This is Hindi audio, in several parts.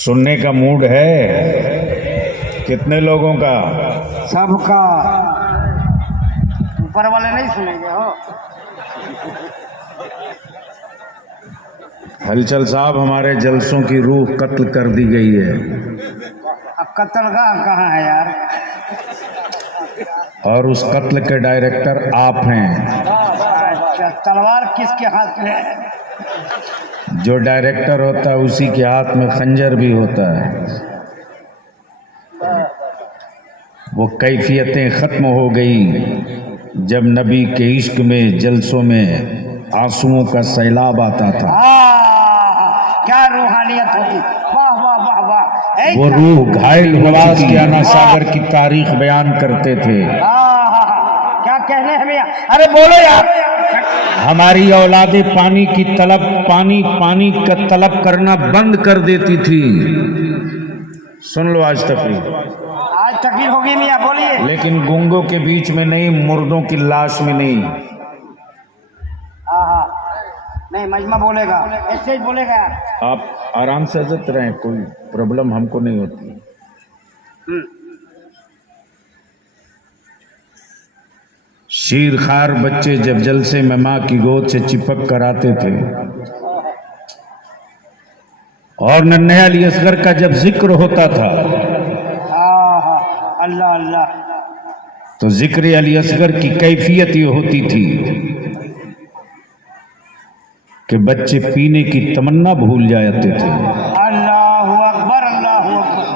सुनने का मूड है? कितने लोगों का? सबका। ऊपर वाले नहीं सुनेंगे हो। हलचल साहब, हमारे जलसों की रूह कत्ल कर दी गई है। अब कत्लगाह कहाँ है यार? और उस कत्ल के डायरेक्टर आप हैं। अच्छा, तलवार किसके हाथ में है? जो डायरेक्टर होता है उसी के हाथ में खंजर भी होता है। वो कैफियतें खत्म हो गई जब नबी के इश्क में जलसों में आंसुओं का सैलाब आता था। क्या रूहानियत होती! वाह वाह वाह वाह! वो रूह घायल हुलास के आना सागर की तारीख बयान करते थे। क्या कहने हैं भैया? अरे बोलो यार। हमारी औलादे पानी की तलब, पानी पानी का तलब करना बंद कर देती थी। सुन लो आज तकरीर। आज तकरीर होगी मियाँ, बोलिए। लेकिन गूंगों के बीच में नहीं, मुर्दों की लाश में नहीं। नहीं, मजमा बोलेगा, ऐसे ही बोलेगा यार। आप आराम से इज्जत रहें, कोई प्रॉब्लम हमको नहीं होती। शीरखार बच्चे जब जलसे में माँ की गोद से चिपक कर आते थे और नन्हे अली असगर का जब जिक्र होता था, अल्लाह अल्लाह, तो जिक्र अली असगर की कैफियत ये होती थी कि बच्चे पीने की तमन्ना भूल जाते थे। अल्लाहु अकबर, अल्लाहु अकबर,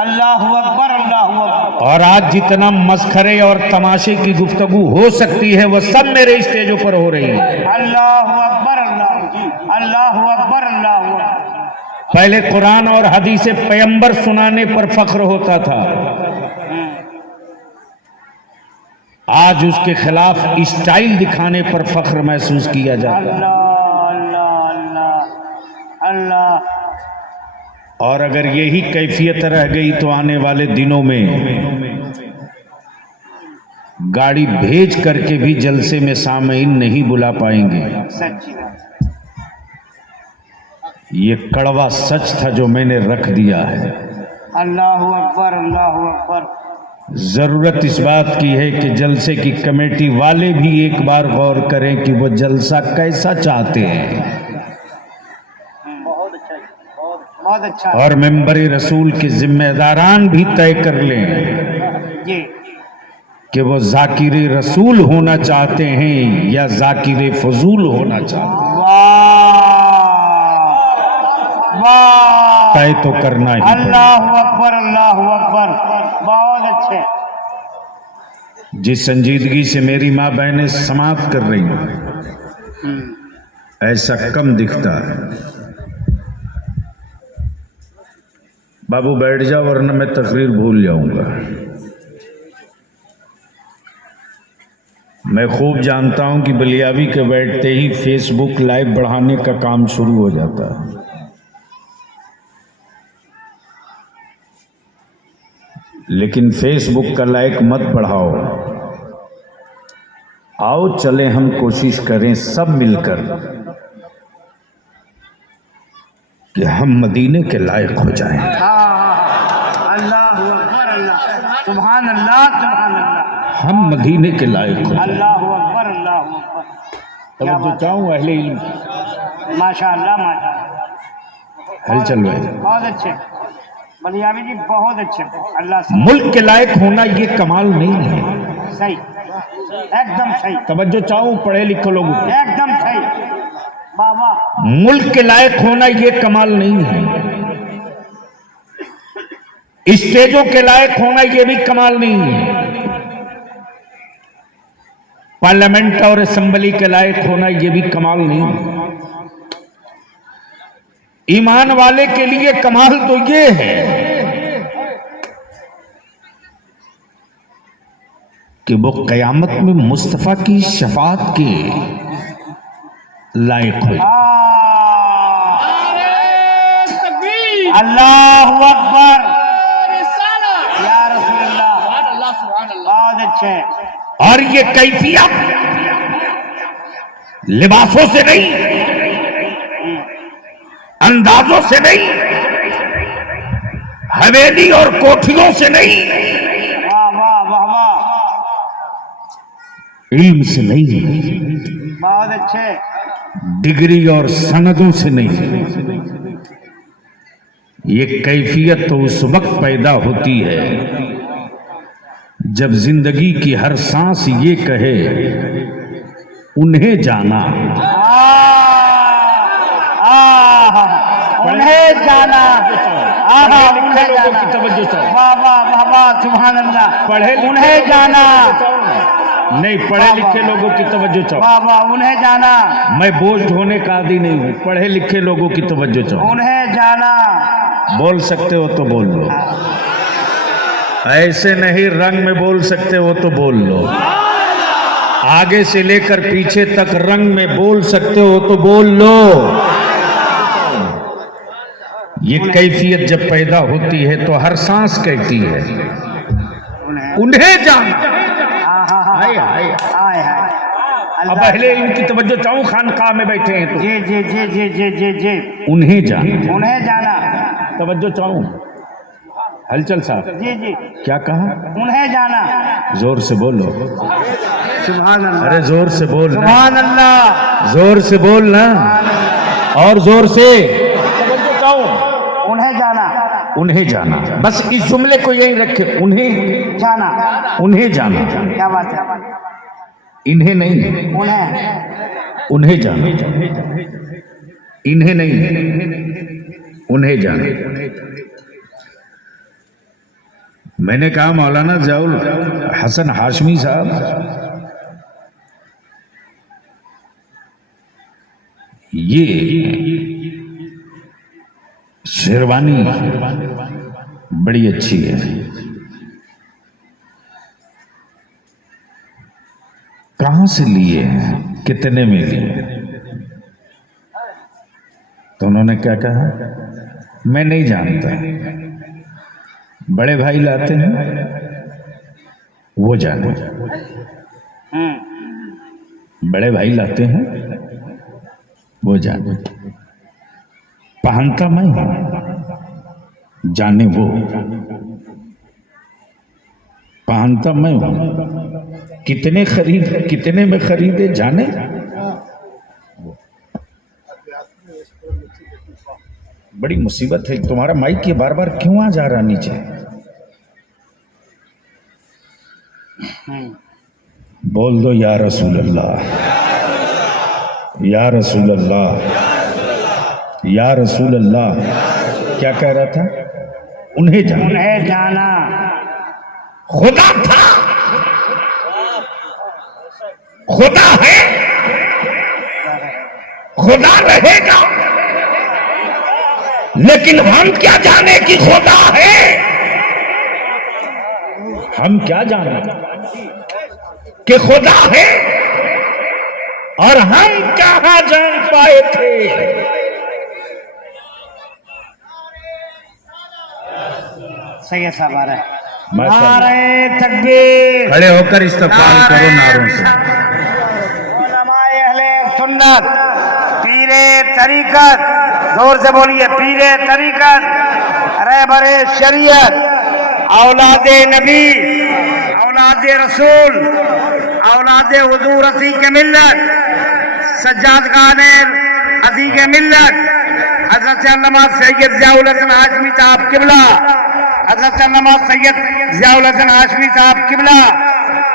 अल्लाहु अकबर, अल्लाहु अकबर। और आज जितना मस्खरे और तमाशे की गुफ्तगू हो सकती है वह सब मेरे स्टेजों पर हो रही है। अल्लाहु अकबर, अल्लाहु अकबर, अल्लाहु अकबर। पहले कुरान और हदीसे पैगंबर सुनाने पर फख्र होता था, आज उसके खिलाफ स्टाइल दिखाने पर फख्र महसूस किया जाता है। और अगर यही कैफियत रह गई तो आने वाले दिनों में गाड़ी भेज करके भी जलसे में सामीन नहीं बुला पाएंगे। ये कड़वा सच था जो मैंने रख दिया है। अल्लाहु अकबर, अल्लाहु अकबर। जरूरत इस बात की है कि जलसे की कमेटी वाले भी एक बार गौर करें कि वो जलसा कैसा चाहते हैं। बहुत अच्छा। और मेंबरे रसूल के जिम्मेदारान भी तय कर लें जी कि वो जाकिरे रसूल होना चाहते हैं या जाकिरे फजूल होना चाहते हैं। वाह, तय तो करना ही। अल्लाहु अकबर, अल्लाहु अकबर। बहुत अच्छे। जिस संजीदगी से मेरी माँ बहनें समाप्त कर रही हैं ऐसा कम दिखता है। बाबू बैठ जाओ वरना मैं तकरीर भूल जाऊंगा। मैं खूब जानता हूं कि बलियावी के बैठते ही फेसबुक लाइव बढ़ाने का काम शुरू हो जाता है। लेकिन फेसबुक का लाइक मत बढ़ाओ। आओ चले हम कोशिश करें सब मिलकर कि हम मदीने के लायक हो जाएं। अल्लाहु अकबर, अल्लाह, सुभान अल्लाह, सुभान अल्लाह। हम मदीने के लायक हो जाएं। अल्लाहु अकबर, अल्लाहु अकबर। तब जो चाहूँ अहले इल्म। माशाअल्लाह, माशाअल्लाह। हलचल भाई बहुत अच्छे बलियावी जी, बहुत अच्छे। अल्लाह। मुल्क के लायक होना ये कमाल नहीं है। सही, एकदम सही। तवज्जो चाहूँ पढ़े लिखे लोगों को, एकदम सही। बाबा, मुल्क के लायक होना ये कमाल नहीं है। स्टेजों के लायक होना ये भी कमाल नहीं है। पार्लियामेंट और असेंबली के लायक होना ये भी कमाल नहीं है। ईमान वाले के लिए कमाल तो ये है कि वो कयामत में मुस्तफा की शफाअत के लायक हो। अल्लाहु अकबर, या रसूलल्लाह, बहुत अच्छे। और ये कैफियत लिबासों से नहीं, अंदाजों से नहीं, हवेली और कोठियों से नहीं, वाह वाह वाह वाह, इल्म से नहीं, बहुत अच्छे। डिग्री और सनदों से नहीं। ये कैफियत तो उस वक्त पैदा होती है जब जिंदगी की हर सांस ये कहे उन्हें जाना। उन्हें जाना, उन्हें जाना, तवज्जो चाहो। वाह वाह वाह वाह, सुभान अल्लाह। पढ़े लिखे उन्हें जाना, नहीं, पढ़े लिखे लोगों की तवज्जो चाहो। वाह वाह, उन्हें जाना, मैं बोझ ढोने का आदी नहीं हूँ, पढ़े लिखे लोगों की तवज्जो चाहो। उन्हें जाना। बोल सकते हो तो बोल लो, ऐसे नहीं रंग में बोल सकते हो तो बोल लो, आगे से लेकर पीछे तक रंग में बोल सकते हो तो बोल लो। ये कैफियत जब पैदा होती है तो हर सांस कहती है उन्हें जाना। हाय हाय, हाय हाय, अब पहले इनकी तवज्जो चाहूं, खानकाह में बैठे हैं तो जी जी जी जी जी जी जी, उन्हें जाना, उन्हें जाना, तवज्जो चाहूं। हलचल साहब, जी जी, क्या कहा? उन्हें जाना। जोर से बोलो, सुभान अल्लाह, अरे जोर से बोल ना, सुभान अल्लाह, जोर से बोल ना, और जोर से। उन्हें जाना, उन्हें जाना, बस इस जुमले को यही रखे, उन्हें जाना, उन्हें जाना, क्या बात है, इन्हें नहीं, उन्हें, उन्हें जाना, इन्हें नहीं, उन्हें जाना। मैंने कहा मौलाना ज़ियाउल हसन हाशमी साहब, ये शेरवानी बड़ी अच्छी है, कहां से लिए हैं, कितने में लिए? तो उन्होंने क्या कहा, मैं नहीं जानता, बड़े भाई लाते हैं वो जाने, बड़े भाई लाते हैं वो जाने, पहनता मैं हूं जाने वो, पहनता मैं हूं, कितने में खरीदे जाने। बड़ी मुसीबत है, तुम्हारा माइक ये बार बार क्यों आ जा रहा नीचे? बोल दो या रसूल अल्लाह, या रसूल अल्लाह, या रसूल अल्लाह। क्या कह रहा था? उन्हें जाना, उन्हें जाना, खुदा था, खुदा है, खुदा रहेगा, लेकिन हम क्या जाने कि खुदा है, हम क्या जाने कि खुदा है, और हम कहां जान पाए थे। सैयद साहब आ रहे हैं, माशाअल्लाह। नारे तकबीर, खड़े होकर इस्तक़बाल करो नारों से। उलमाए अहले सुन्नत, पीरे तरीकत, जोर से बोलिए, पीरे तरीकत, रहबरे शरीयत, औलादे नबी, औलादे रसूल, औलादे हुजूर अतीक मिल्लत, सज्जाद खाने अतीक मिल्लत, हजरत अल्लामा सैयद ज़ियाउल हसन हाशमी साहब किबला, हजरत अल्लामा सैयद ज़ियाउल हसन हाशमी साहब किबला।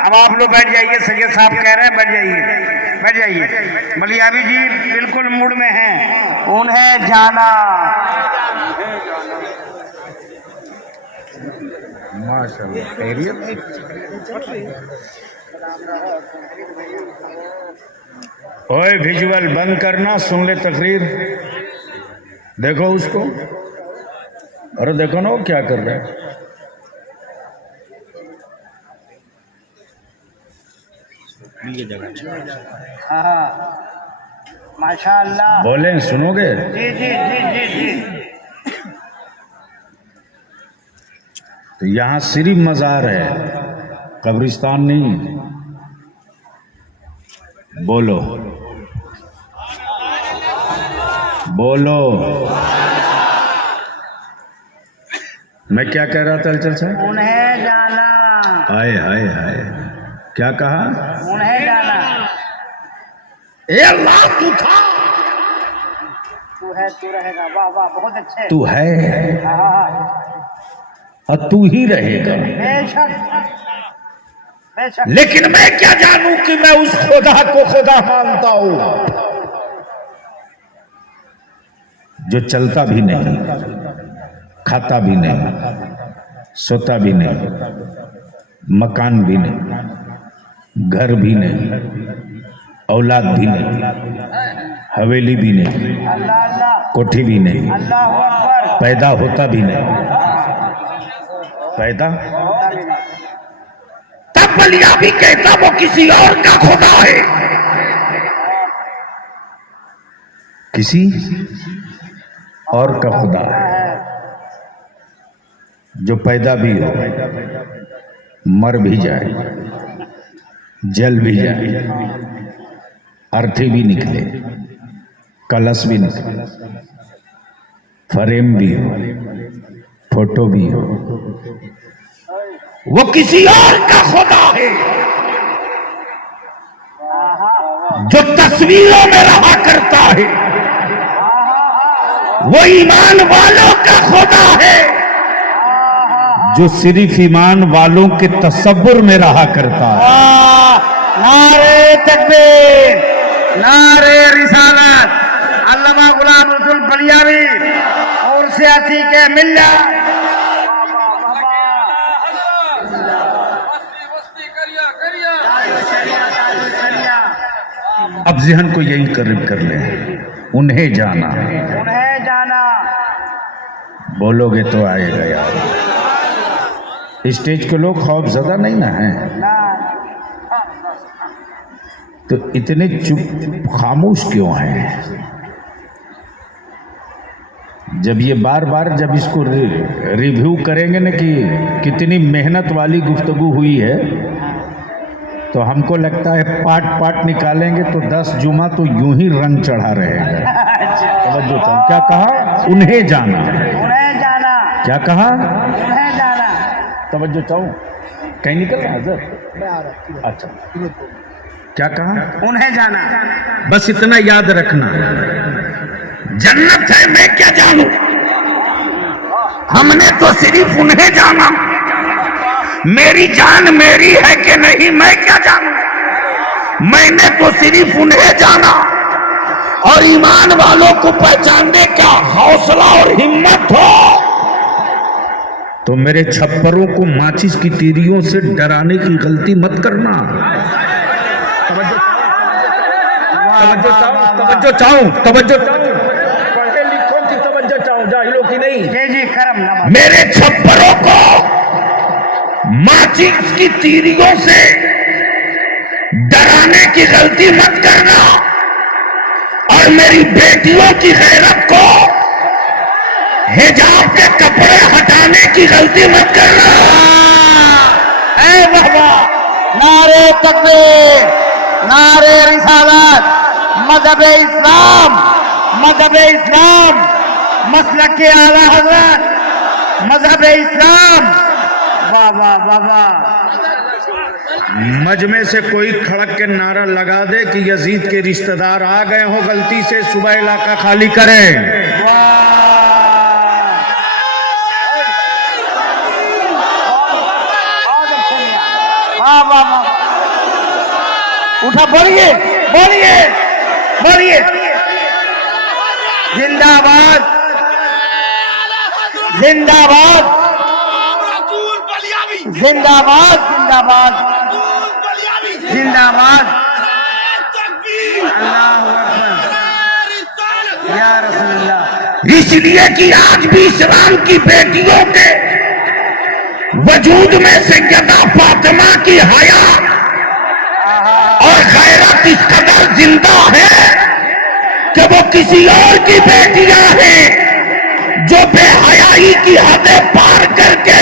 अब आप लोग बैठ जाइए, सैयद साहब कह रहे हैं बैठ जाइए, बैठ जाइए। मलियाबी जी बिल्कुल मूड में हैं, उन्हें जाना। माशाअल्लाह, खैरियत। ओए विजुअल बंद करना, सुन ले तकरीर, देखो उसको, अरे देखो ना वो क्या कर रहा है। हाँ माशाअल्लाह, बोले सुनोगे? जी जी जी जी जी। तो यहाँ सिर्फ मज़ार है, कब्रिस्तान नहीं। बोलो बोलो, मैं क्या कह रहा था अलचर साहब? उन्हें जाना, हाय हाय हाय, क्या कहा? उन्हें जाना। ए अल्लाह, तू था, तू है, तू रहेगा। वाह वाह, बहुत अच्छे। तू है हाँ, और तू ही रहेगा। बेशक बेशक। लेकिन मैं क्या जानूं कि मैं उस खुदा को खुदा मानता हूं जो चलता भी नहीं, खाता भी नहीं, सोता भी नहीं, मकान भी नहीं, घर भी नहीं, औलाद भी नहीं, हवेली भी नहीं, अल्लाह अल्लाह, कोठी भी नहीं, अल्लाह अकबर। पैदा होता भी नहीं, पैदा तब बलिया भी कहता वो किसी और का खुदा है, किसी और का खुदा है, जो पैदा भी हो, मर भी जाए, जल भी जाए, अर्थी भी निकले, कलश भी निकले, फ्रेम भी हो, फोटो भी हो, वो किसी और का खुदा है जो तस्वीरों में रहा करता है, वो ईमान वालों का खुदा है जो सिर्फ ईमान वालों के तसव्वुर में रहा करता है। नारे तकबीर, नारे रिसालत। अल्लामा गुलाम रसूल बलियावी और सियासी के मिल्ला। अब ज़हन को यही करीब कर ले, उन्हें जाना, उन्हें जाना। बोलोगे तो आएगा यार। स्टेज के लोग खौफजदा नहीं ना है, ना तो इतने चुप खामोश क्यों हैं? जब ये बार बार जब इसको रिव्यू करेंगे ना कि कितनी मेहनत वाली गुफ्तगू हुई है, तो हमको लगता है पार्ट पार्ट निकालेंगे तो 10 जुमा तो यूं ही रंग चढ़ा रहेगा। तवज्जो करो, क्या कहा? उन्हें जाना, उन्हें जाना, क्या कहा? उन्हें जाना। तवज्जो चाहूं, कहीं निकल रहा सर? अच्छा, क्या कहा? उन्हें जाना। बस इतना याद रखना, जन्नत है मैं क्या जानूं, हमने तो सिर्फ उन्हें जाना, मेरी जान मेरी है कि नहीं मैं क्या जानूं, मैंने तो सिर्फ उन्हें जाना, और ईमान वालों को पहचानने का हौसला और हिम्मत हो तो मेरे छप्परों को माचिस की तीरियों से डराने की गलती मत करना। तवज्जो चाहूं, पढ़े लिखों की तवज्जो चाहूं, जाहिलों की नहीं। जी जी, करम नवाज। मेरे छप्परों को माचिस की तीरियों से डराने की गलती मत करना, और मेरी बेटियों की गैरत को हिजाब के कपड़े हटाने की गलती मत करना। ऐ बाबा, नारे तकबीर, नारे रिसालत, मजहब इस्लाम, मजहब इस्लाम, मसलक के आला हज़रत, मजहब इस्लाम। वाह वाह वाह वाह। मजमे से कोई खड़क के नारा लगा दे कि यजीद के रिश्तेदार आ गए हो, गलती से सुबह इलाका खाली करें। वाह वाह वाह। उठा, बोलिए बोलिए बोलिए। जिंदाबाद जिंदाबाद जिंदाबाद जिंदाबाद जिंदाबाद। अल्लाहू अकबर या रसूलल्लाह। इसलिए कि आज भी इस्लाम की बेटियों के वजूद में सैयदा फातिमा की हया और गैरत इस कदर जिंदा है कि वो किसी और की बेटियां हैं जो बेहयाई की हदें पार करके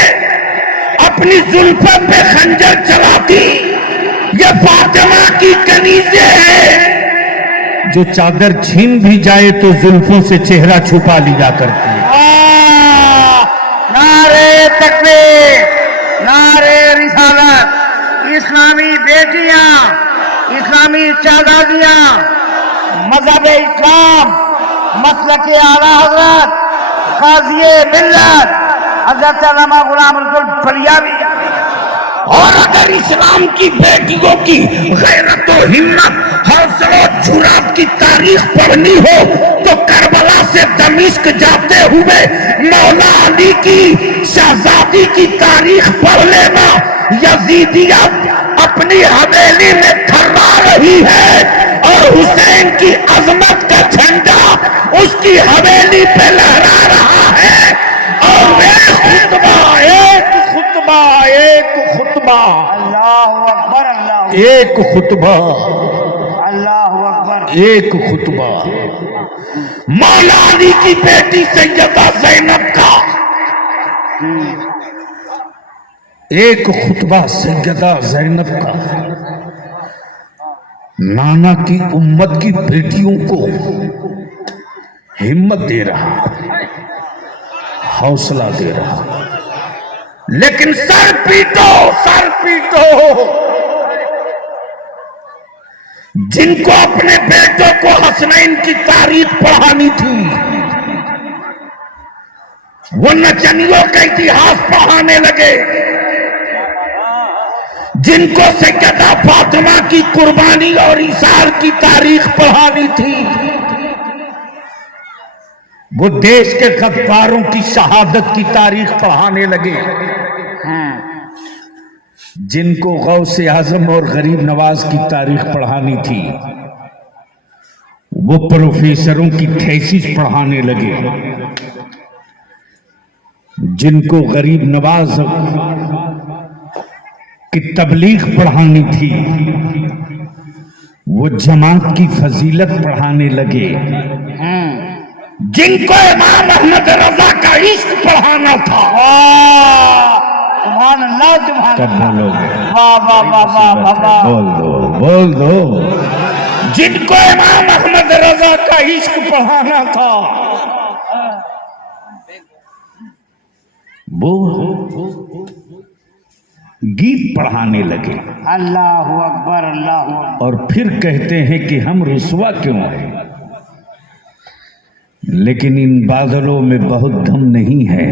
अपनी जुल्फों पे खंजर चलाती। ये फातिमा की कनीज़ें हैं जो चादर छीन भी जाए तो जुल्फों से चेहरा छुपा लिया करती है। नारे तकबीर, नारे रिसालत, इस्लामी बेटियां, इस्लामी शहजादियां, मजहब इस्लाम, मसलक आला हजरत काजी मिल्लत हजरत अल्लामा गुलाम रसूल फरियादी। और अगर इस्लाम की बेटियों की गैरत और हिम्मत, हौसला और जुरात की तारीख पढ़नी हो तो करबला से दमिश्क जाते हुए मौला अली की शहजादी की तारीख पढ़ लेना। यजीदियत अपनी हवेली में थर्रा रही है और हुसैन की अजमत का झंडा उसकी हवेली पे लहरा रहा है। और एक खुतबा अल्लाहु अकबर, अल्लाह एक खुतबा अल्लाहु अकबर। एक खुतबा मौला अली की बेटी सैयदा ज़ैनब का एक खुतबा सैयदा ज़ैनब का नाना की उम्मत की बेटियों को हिम्मत दे रहा, हौसला दे रहा। लेकिन सर पीटो, सर पीटो जिनको अपने बेटों को हसनैन की तारीख पढ़ानी थी, वो नचनियों का इतिहास पढ़ाने लगे। जिनको सैयदा फातिमा की कुर्बानी और इसार की तारीख पढ़ानी थी, वो देश के गद्दारों की शहादत की तारीख पढ़ाने लगे। जिनको गौसे आजम और गरीब नवाज की तारीख पढ़ानी थी, वो प्रोफेसरों की थीसिस पढ़ाने लगे। जिनको गरीब नवाज की तबलीग पढ़ानी थी, वो जमात की फजीलत पढ़ाने लगे। जिनको इमाम अहमद रजा का इश्क पढ़ाना था, सुभान अल्लाह, सुभान अल्लाह, वाह वाह वाह वाह वाह वाह। बोल दो, बोल दो। जिनको इमाम अहमद रजा का इश्क पढ़ाना था, वो गीत पढ़ाने लगे। अल्लाहु अकबर, अल्लाहु अकबर। और फिर कहते हैं कि हम रुसवा क्यों हैं, लेकिन इन बादलों में बहुत दम नहीं है।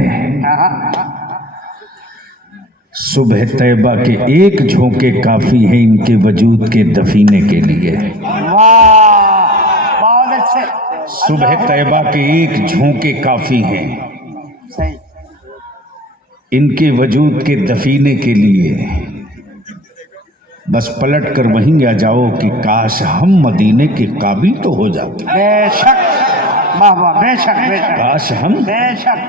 सुबह तैबा के एक झोंके काफी है इनके वजूद के दफीने के लिए। वाह, बहुत अच्छे। सुबह तैबा के एक झोंके काफी हैं सही। इनके वजूद के दफीने के लिए। बस पलट कर वहीं आ जाओ कि काश हम मदीने के काबिल तो हो जाते। बेशक, वाह वाह, बेशक बेशक। काश हम बेशक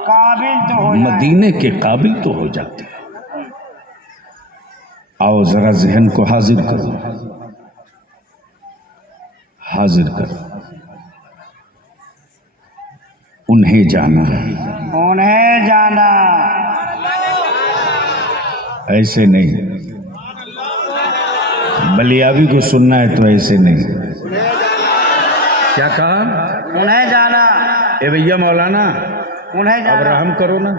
काबिल तो हो जाए। मदीने के काबिल तो हो जाते। आओ जरा जहन को हाजिर करो, हाजिर करो। उन्हें जाना, उन्हें जाना, ऐसे नहीं। बलियाबी को सुनना है तो ऐसे नहीं। क्या कहा? उन्हें जाना, ए भैया मौलाना, उन्हें अब जाना। रहम करो ना।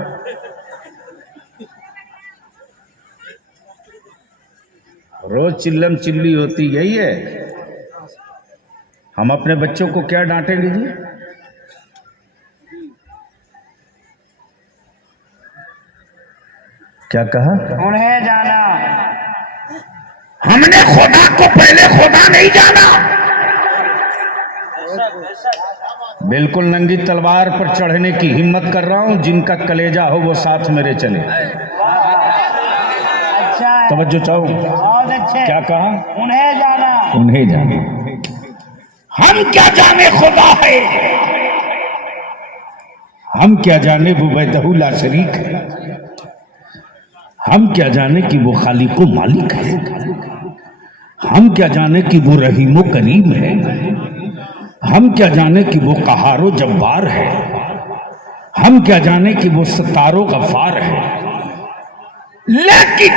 रोज चिल्लम चिल्ली होती यही है। हम अपने बच्चों को क्या डांटेंगे जी? क्या कहा? उन्हें जाना। हमने खुदा को पहले खुदा नहीं जाना। बिल्कुल नंगी तलवार पर चढ़ने की हिम्मत कर रहा हूं। जिनका कलेजा हो वो साथ मेरे चले। अच्छा है, तवज्जो चाहो। बहुत अच्छे। क्या कहा? उन्हें जाना। उन्हें जाने। हम क्या जाने खुदा है, हम क्या जाने वो वहदहू ला शरीक है, हम क्या जाने कि वो खालिको मालिक है, हम क्या जाने कि वो रहीमो करीम है, हम क्या जाने कि वो कहारो जब्बार है, हम क्या जाने कि वो सतारो गफ्फार है। लेकिन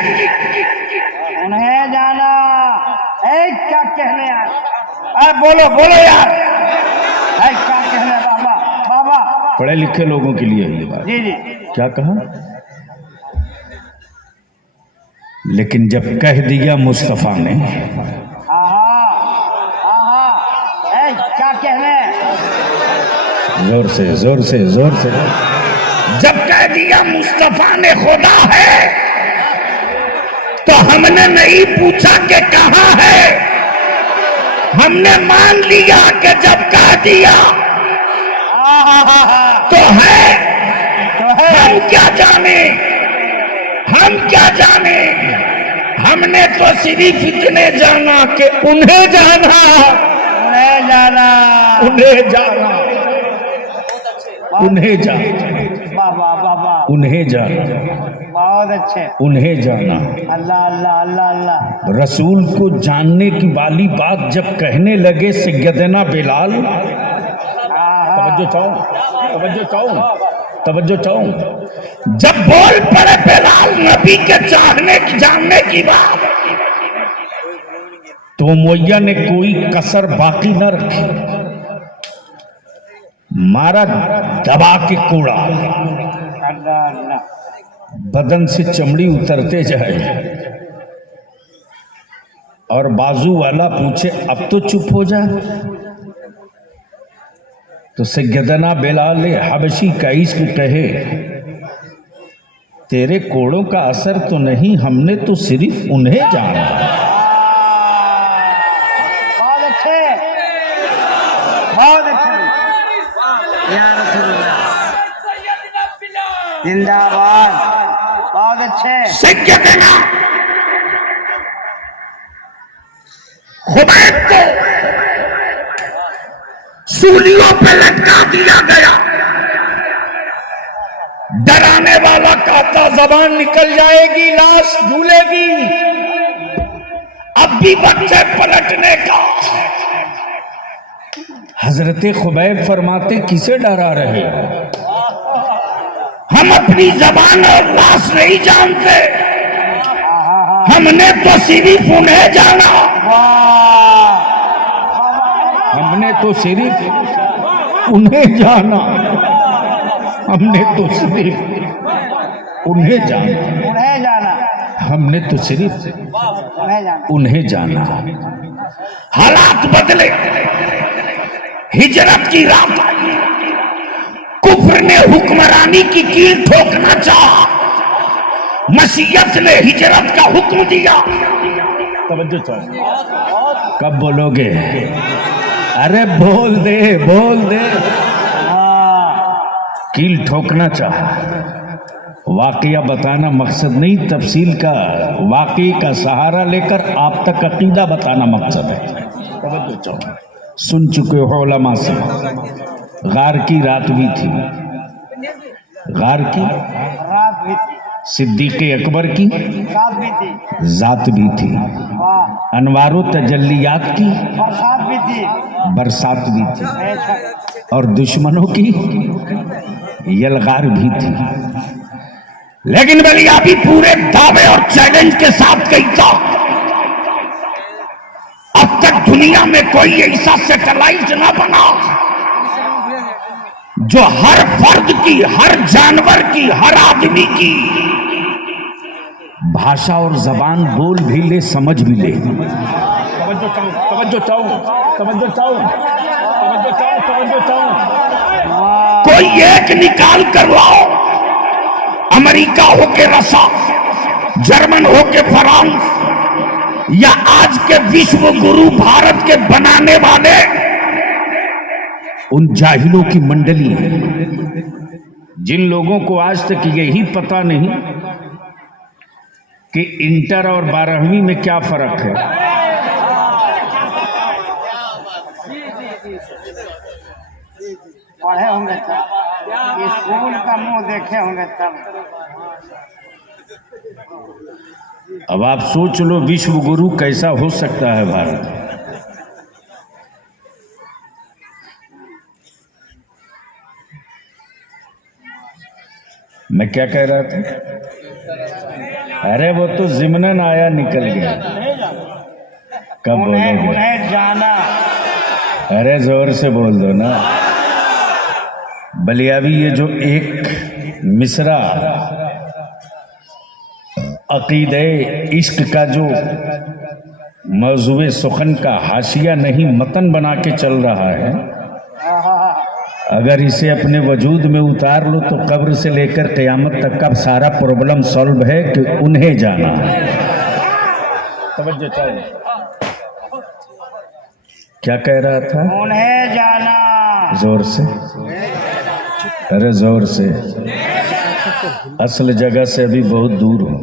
उन्हें जाना। क्या कहने यार? बोलो बोलो यार। क्या कहने बाबा, बाबा पढ़े लिखे लोगों के लिए ये बात। जी जी। क्या कहा? लेकिन जब कह दिया मुस्तफा ने, क्या कहने, जोर से जोर से जोर से, जब कह दिया मुस्तफा ने खुदा है, तो हमने नहीं पूछा कि कहाँ है, हमने मान लिया कि जब कह दिया तो है। हम क्या जाने, हम क्या जाने, हमने तो सिर्फ इतने जाना कि उन्हें जाना, उन्हें जाना, उन्हें जाना, उन्हें जाना, बाबा बाबा, उन्हें जाना, बहुत अच्छे, उन्हें जाना। अल्लाह अल्लाह अल्लाह अल्लाह। रसूल को जानने की वाली बात जब कहने लगे सैयदना बिलाल, तवज्जो चाहो, तवज्जो चाहो, तवज्जो चाहो, जब बोल पड़े बिलाल नबी के चाहने की जानने की बात, तो मुअय्या ने कोई कसर बाकी न रखी, मारा दबा के कोड़ा, अल्लाह अल्लाह। बदन से चमड़ी उतरते जाए और बाजू वाला पूछे अब तो चुप हो जा, तो सैयदना बिलाल हबशी कैस को कहे तेरे कोड़ों का असर तो नहीं, हमने तो सिर्फ उन्हें जाना। बहुत अच्छे, बहुत अच्छे, या रसूलुल्लाह जिंदाबाद, बहुत अच्छे। सैयदना खुबैब को सूलियों पे लटका दिया गया, डराने वाला कहता जबान निकल जाएगी, लाश झूलेगी, अब भी वक्त है पलटने का। हजरत खुबैब फरमाते किसे डरा रहे हो, हम अपनी जबान और लाश नहीं जानते, हमने तो सिर्फ उन्हें जाना, हमने तो सिर्फ उन्हें जाना, हमने तो सिर्फ उन्हें जाना, उन्हें जाना, हमने तो सिर्फ उन्हें जाना। उन्हें जाना। हालात बदले, हिजरत की रात आई, कुफ्र ने हुक्मरानी की कील ठोकना चाहा, मसीहत ने हिजरत का हुक्म दिया। तवज्जो चाहो, कब बोलोगे? अरे बोल दे, बोल दे। कील ठोकना चाहा, वाकया बताना मकसद नहीं, तफसील का वाकई का सहारा लेकर आप तक अकीदा बताना मकसद है। तवज्जो चाहो, सुन चुके हो उलमा से, गार की रात भी थी, गार की रात भी थी, सिद्दीक़ अकबर की रात भी थी, जात भी थी, वाह, अनवारो तजल्लियात की बरसात भी थी, बरसात भी थी, बेशक, और दुश्मनों की यलगार भी थी। लेकिन बलियाबी पूरे दावे और चैलेंज के साथ गई था, अब तक दुनिया में कोई ऐसा सैटेलाइट ना बना जो हर फर्द की, हर जानवर की, हर आदमी की भाषा और जबान बोल भी ले, समझ भी ले। तवज्जो चाहो, तवज्जो चाहो, तवज्जो चाहो, तवज्जो चाहो, तवज्जो चाहो। कोई एक निकाल कर लाओ, अमेरिका हो के रसा, जर्मन हो के फ्रांस, या आज के विश्व गुरु भारत के बनाने वाले उन जाहिलों की मंडली है, जिन लोगों को आज तक यही पता नहीं कि इंटर और 12वीं में क्या फर्क है। पढ़े होंगे तब, स्कूल का मुंह देखे होंगे तब। अब आप सोच लो विश्व गुरु कैसा हो सकता है भारत। मैं क्या कह रहा था? अरे वो तो जिमनन आया निकल गया। कब बोलोगे? उन्हें जाना, अरे जोर से बोल दो ना। बलियावी ये जो एक मिसरा अकीदे इश्क का जो मौजूए सुखन का हाशिया नहीं मतन बना के चल रहा है, अगर इसे अपने वजूद में उतार लो तो कब्र से लेकर क़यामत तक का सारा प्रॉब्लम सॉल्व है कि उन्हें जाना है। तवज्जो चाहिए। क्या कह रहा था? उन्हें जाना। जोर से, अरे जोर से। असल जगह से अभी बहुत दूर हो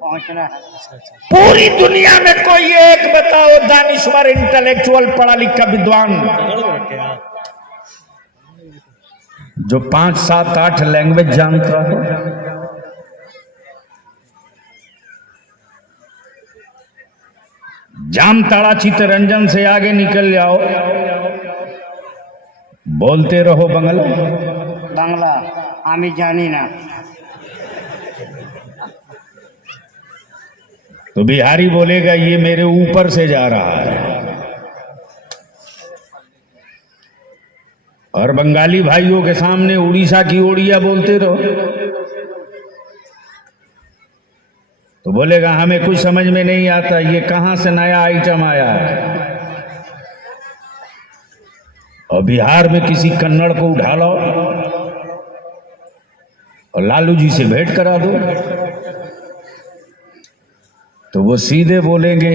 पहुंचना है। पूरी दुनिया में कोई एक बताओ दानिश्वर इंटेलेक्चुअल पढ़ा लिखा विद्वान जो 5, 7, 8 लैंग्वेज जानता हो? जामताड़ा चित्तरंजन से आगे निकल जाओ, बोलते रहो बंगला। बांग्ला आमी जानी ना। तो बिहारी बोलेगा ये मेरे ऊपर से जा रहा है, और बंगाली भाइयों के सामने उड़ीसा की ओड़िया बोलते रहो तो बोलेगा हमें कुछ समझ में नहीं आता, ये कहां से नया आइटम आया है। और बिहार में किसी कन्नड़ को उठा लो और लालू जी से भेंट करा दो तो वो सीधे बोलेंगे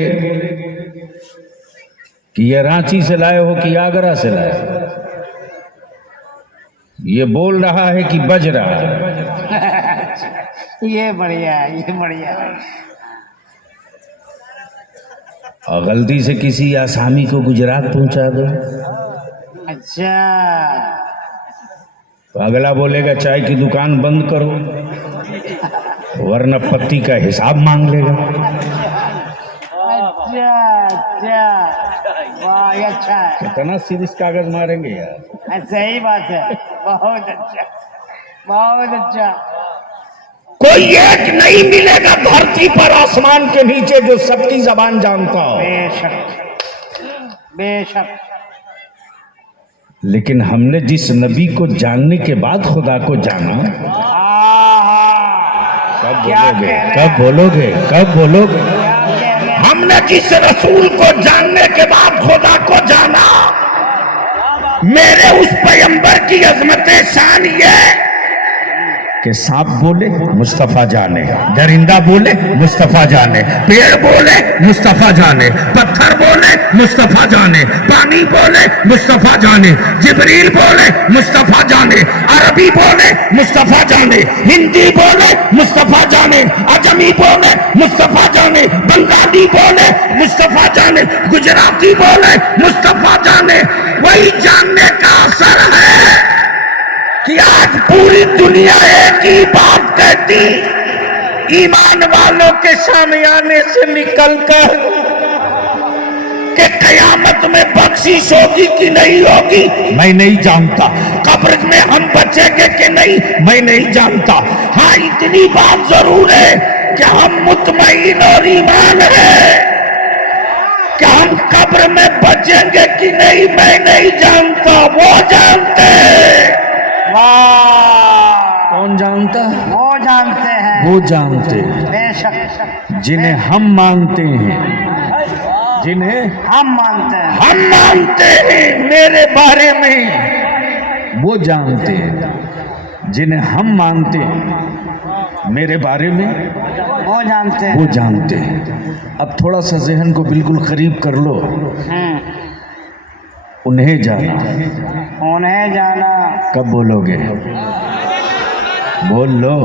कि ये रांची से लाए हो कि आगरा से लाए हो, ये बोल रहा है कि बज रहा है। ये बढ़िया है, ये बढ़िया है। और गलती से किसी आसामी को गुजरात पहुंचा दो अच्छा, तो अगला बोलेगा चाय की दुकान बंद करो वरना पत्ती का हिसाब मांग लेगा। अच्छा अच्छा, वाह ये अच्छा है। कितना सीरीज कागज मारेंगे यार। सही बात है, बहुत अच्छा, बहुत अच्छा। कोई एक नहीं मिलेगा धरती पर आसमान के नीचे जो सबकी जबान जानता हो। बेशक बेशक। लेकिन हमने जिस नबी को जानने के बाद खुदा को जाना, कब बोलोगे, कब बोलोगे, कब बोलोगे? हमने जिस रसूल को जानने के बाद खुदा को जाना, मेरे उस पैगंबर की अजमत शान ये कि सांप बोले मुस्तफा जाने, दरिंदा बोले मुस्तफा जाने, पेड़ बोले मुस्तफा जाने, पत्थर बोले मुस्तफा जाने, पानी बोले मुस्तफा जाने, जिब्रील बोले मुस्तफा जाने, अरबी बोले मुस्तफा जाने, हिंदी बोले मुस्तफा जाने, अजमी बोले मुस्तफा जाने, बंगाली बोले मुस्तफा जाने, गुजराती बोले मुस्तफा जाने। वही जानने का असर है कि आज पूरी दुनिया एक ही बात कहती, ईमान वालों के सामने से निकलकर कि कयामत में बख्शिश होगी कि नहीं होगी मैं नहीं जानता, कब्र में हम बचेंगे कि नहीं मैं नहीं जानता। हाँ इतनी बात जरूर है कि हम मुतमईन और ईमान है कि हम कब्र में बचेंगे कि नहीं मैं नहीं जानता, वो जानते हैं। वाह, कौन जानता है? वो जानते हैं, वो जानते हैं बेशक, जिन्हें हम मानते हैं, जिन्हें हम मानते हैं, हम मानते हैं मेरे बारे में वो जानते हैं, जिन्हें हम मानते हैं मेरे बारे में वो जानते हैं, वो जानते हैं। अब थोड़ा सा जहन को बिल्कुल करीब कर लो, उन्हें जाना। उन्हें जाना। कब बोलोगे? बोल लो,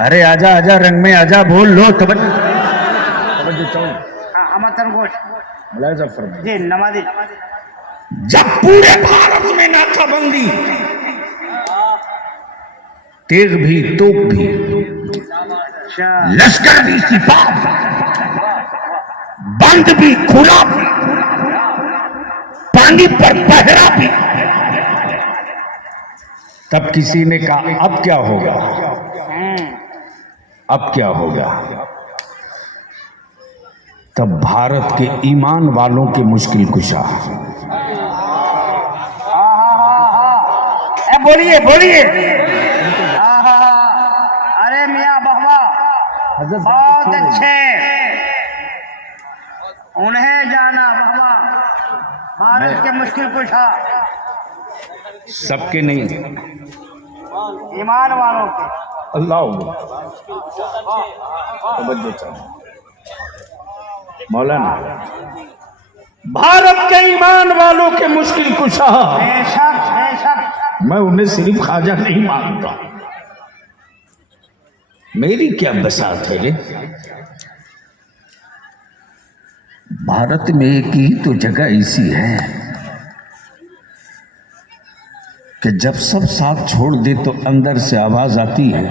अरे आजा आजा रंग में आजा, बोल लो। अमतन गोश जी नमाजी। जब पूरे भारत में नाकाबंदी, तेग भी तोप भी, लश्कर भी सिपाह, बंद भी खुला भी, पानी पर पहरा भी, तब किसी ने कहा अब क्या होगा, अब क्या होगा? तब भारत के ईमान वालों की मुश्किल कुशा। बोलिए बोलिए। अरे मियाँ बहवा बहुत अच्छे, उन्हें जाना बहवा, भारत के मुश्किल कुशा, सबके नहीं, ईमान वालों के। अल्लाह मौलाना, भारत के ईमान वालों के मुश्किल कुशा, बेशक बेशक। मैं उन्हें सिर्फ ख्वाजा नहीं मानता, मेरी क्या बसात है रे। भारत में एक ही तो जगह ऐसी है कि जब सब साथ छोड़ दे तो अंदर से आवाज आती है,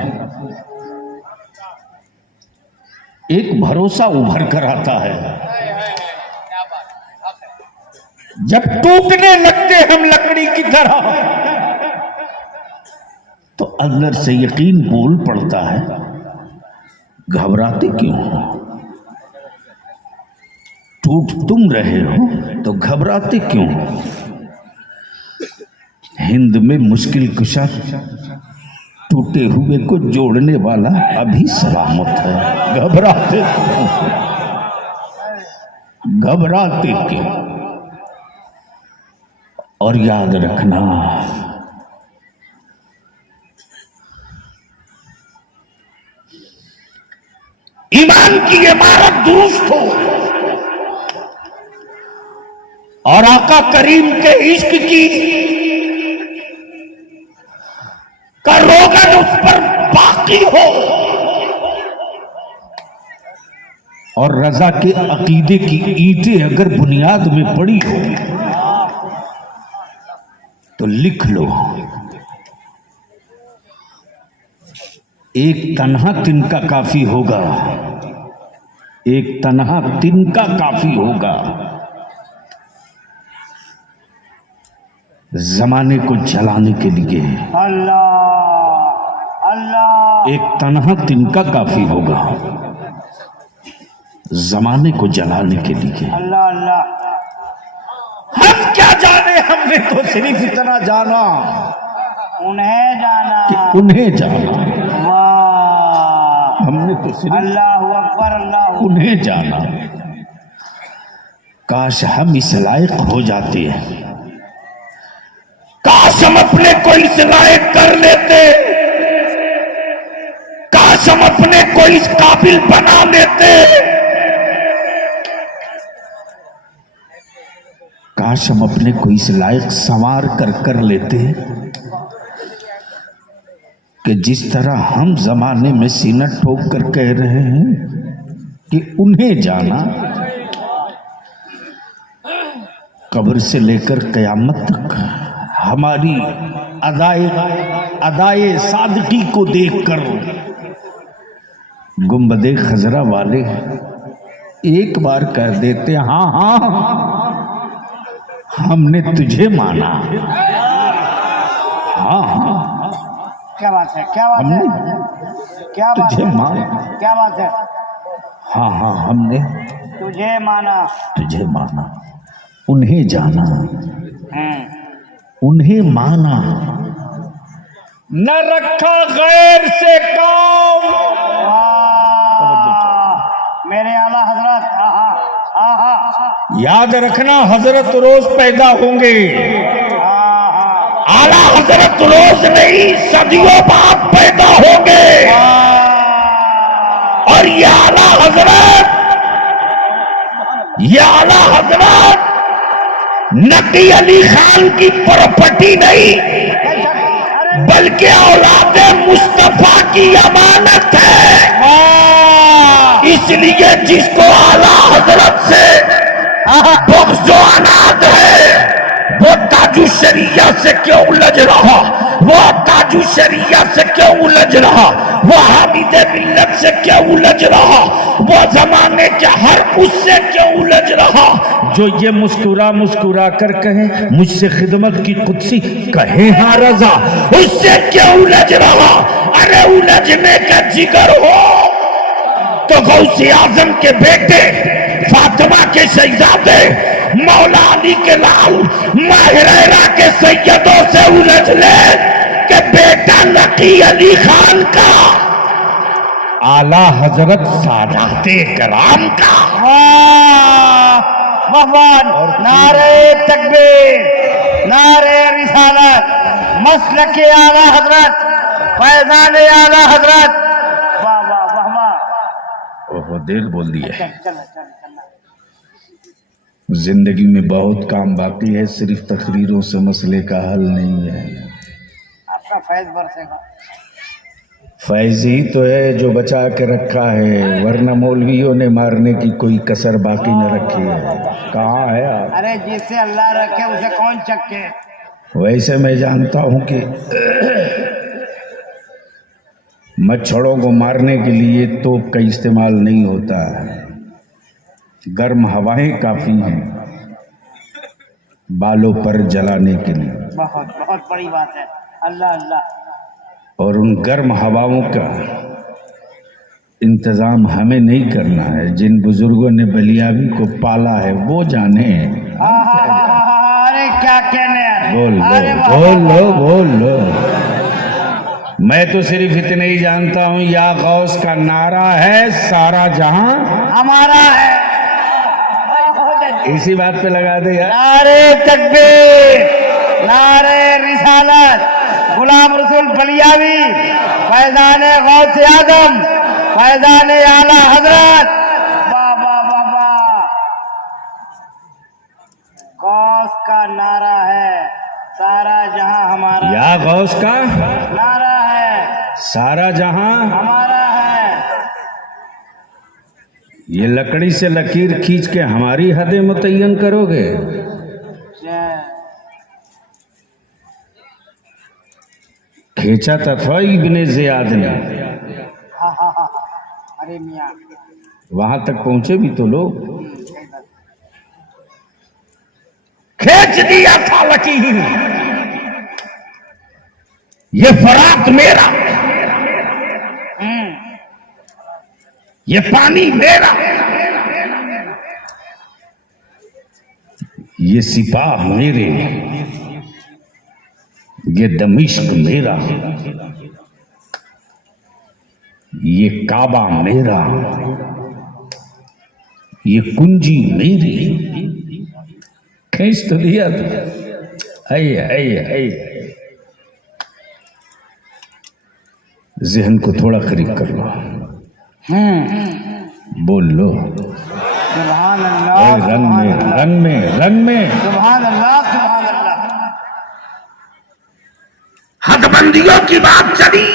एक भरोसा उभर कर आता है। जब टूटने लगते हम लकड़ी की तरह तो अंदर से यकीन बोल पड़ता है, घबराते क्यों हो? टूट तुम रहे हो तो घबराते क्यों हो? हिंद में मुश्किल कुशा टूटे हुए को जोड़ने वाला अभी सलामत है, घबराते क्यों? घबराते क्यों? और याद रखना, ईमान की इमारत दुरुस्त हो और आका करीम के इश्क की का रोगन उस पर बाकी हो और रजा के अकीदे की ईंटें अगर बुनियाद में पड़ी हो तो लिख लो, एक तन्हा तिनका काफी होगा, एक तन्हा तिनका काफी होगा जमाने को जलाने के लिए। अल्लाह अल्लाह। एक तन्हा तिनका काफी होगा जमाने को जलाने के लिए। अल्लाह अल्लाह। हम क्या जाने, हमने तो सिर्फ इतना जाना उन्हें जाना कि उन्हें जाना, वाह, हमने तो सिर्फ अल्लाहु अकबर, अल्लाह। उन्हें जाना। काश हम इस लायक हो जाते हैं, काश हम अपने को इस लायक कर लेते, काश हम अपने को इस काबिल बना लेते, काश हम अपने को इस लायक संवार कर लेते कि जिस तरह हम जमाने में सीना ठोक कर कह रहे हैं कि उन्हें जाना, कब्र से लेकर कयामत तक हमारी अदाए सादगी को देखकर गुंबदे खजरा वाले एक बार कह देते, हाँ हाँ हमने तुझे माना। हाँ हाँ, क्या बात है, क्या बात है, क्या बात तुझे है, माना। क्या बात है। हाँ हाँ, हमने तुझे माना, तुझे माना, उन्हें जाना, उन्हें माना, न रखा गैर से काम। मेरे आला हजरत, याद रखना, हजरत रोज पैदा होंगे, आला हजरत रोज नहीं सदियों बाद पैदा होंगे। और ये आला हजरत नकी अली खान की प्रॉपर्टी नहीं बल्कि औलादे मुस्तफा की अमानत है। इसलिए जिसको आला हजरत से बुग़्ज़ जो अनाथ है वो ताजु शरिया से क्यों उलझ रहा, वो ताजु शरिया से क्यों उलझ रहा, वो हामिद मिल्लत से क्यों उलझ रहा, वो जमाने के हर उससे क्यों उलझ रहा। जो ये मुस्कुरा मुस्कुरा कर कहे मुझसे खिदमत की कुदसी कहे हाँ रजा, उससे क्यों उलझ रहा। अरे उलझने का जिगर हो तो गौसे आजम के बेटे, फातिमा के शहजादे, मौला अली के लाल, माहिरा के सैयदों से उलझ ले। कि बेटा नकी अली खान का, आला हजरत सादाते कराम का। भगवान नारे तकबीर, नारे रिसालत, मसलक के आला हजरत, फैजान आला हजरत। वाह वाह वाह वाह। ओहो देर बोल दिए। चल चल चल चल। जिंदगी में बहुत काम बाकी है, सिर्फ तकरीरों से मसले का हल नहीं है। आपका फैज बरसेगा। फैज ही तो है जो बचा के रखा है, वरना मौलवियों ने मारने की कोई कसर बाकी न रखी है। कहाँ है आप? अरे जिसे अल्लाह रखे उसे कौन चक्के। वैसे मैं जानता हूं कि मच्छरों को मारने के लिए तोप का इस्तेमाल नहीं होता है, गर्म हवाएं काफी हैं बालों पर जलाने के लिए। बहुत बहुत बड़ी बात है। अल्लाह अल्लाह। और उन गर्म हवाओं का इंतजाम हमें नहीं करना है, जिन बुजुर्गों ने बलियाबी को पाला है वो जाने। अरे क्या कहने हैं। बोल लो बोल लो बोल लो। मैं तो सिर्फ इतने ही जानता हूं, या गौस का नारा है सारा जहां हमारा है। इसी बात पे लगा दे यार। नारे तकबीर, नारे रिसालत, गुलाम रसूल बलियावी, फैजान गौस आदम, फैजान आला हजरत। वाह वाह वाह वाह। गौस का नारा है सारा जहां हमारा। या गौस का नारा है सारा जहां हमारा है। ये लकड़ी से लकीर खींच के हमारी हदें मुतय्यन करोगे? खींचा था इब्ने ज़ियाद ने। अरे मियां वहां तक पहुंचे भी तो लोग। खींच दिया था लकीर, ये फरात मेरा, ये पानी मेरा, ये सिपाह मेरे, ये दमिश्क मेरा, ये काबा मेरा, ये कुंजी मेरी। खींच तो दिया तो। है जहन को थोड़ा करीब कर लो। बोल लो। सुभान अल्लाह, रंग में रंग में रंग में। सुभान अल्लाह, सुभान अल्लाह। हदबंदियों की बात चली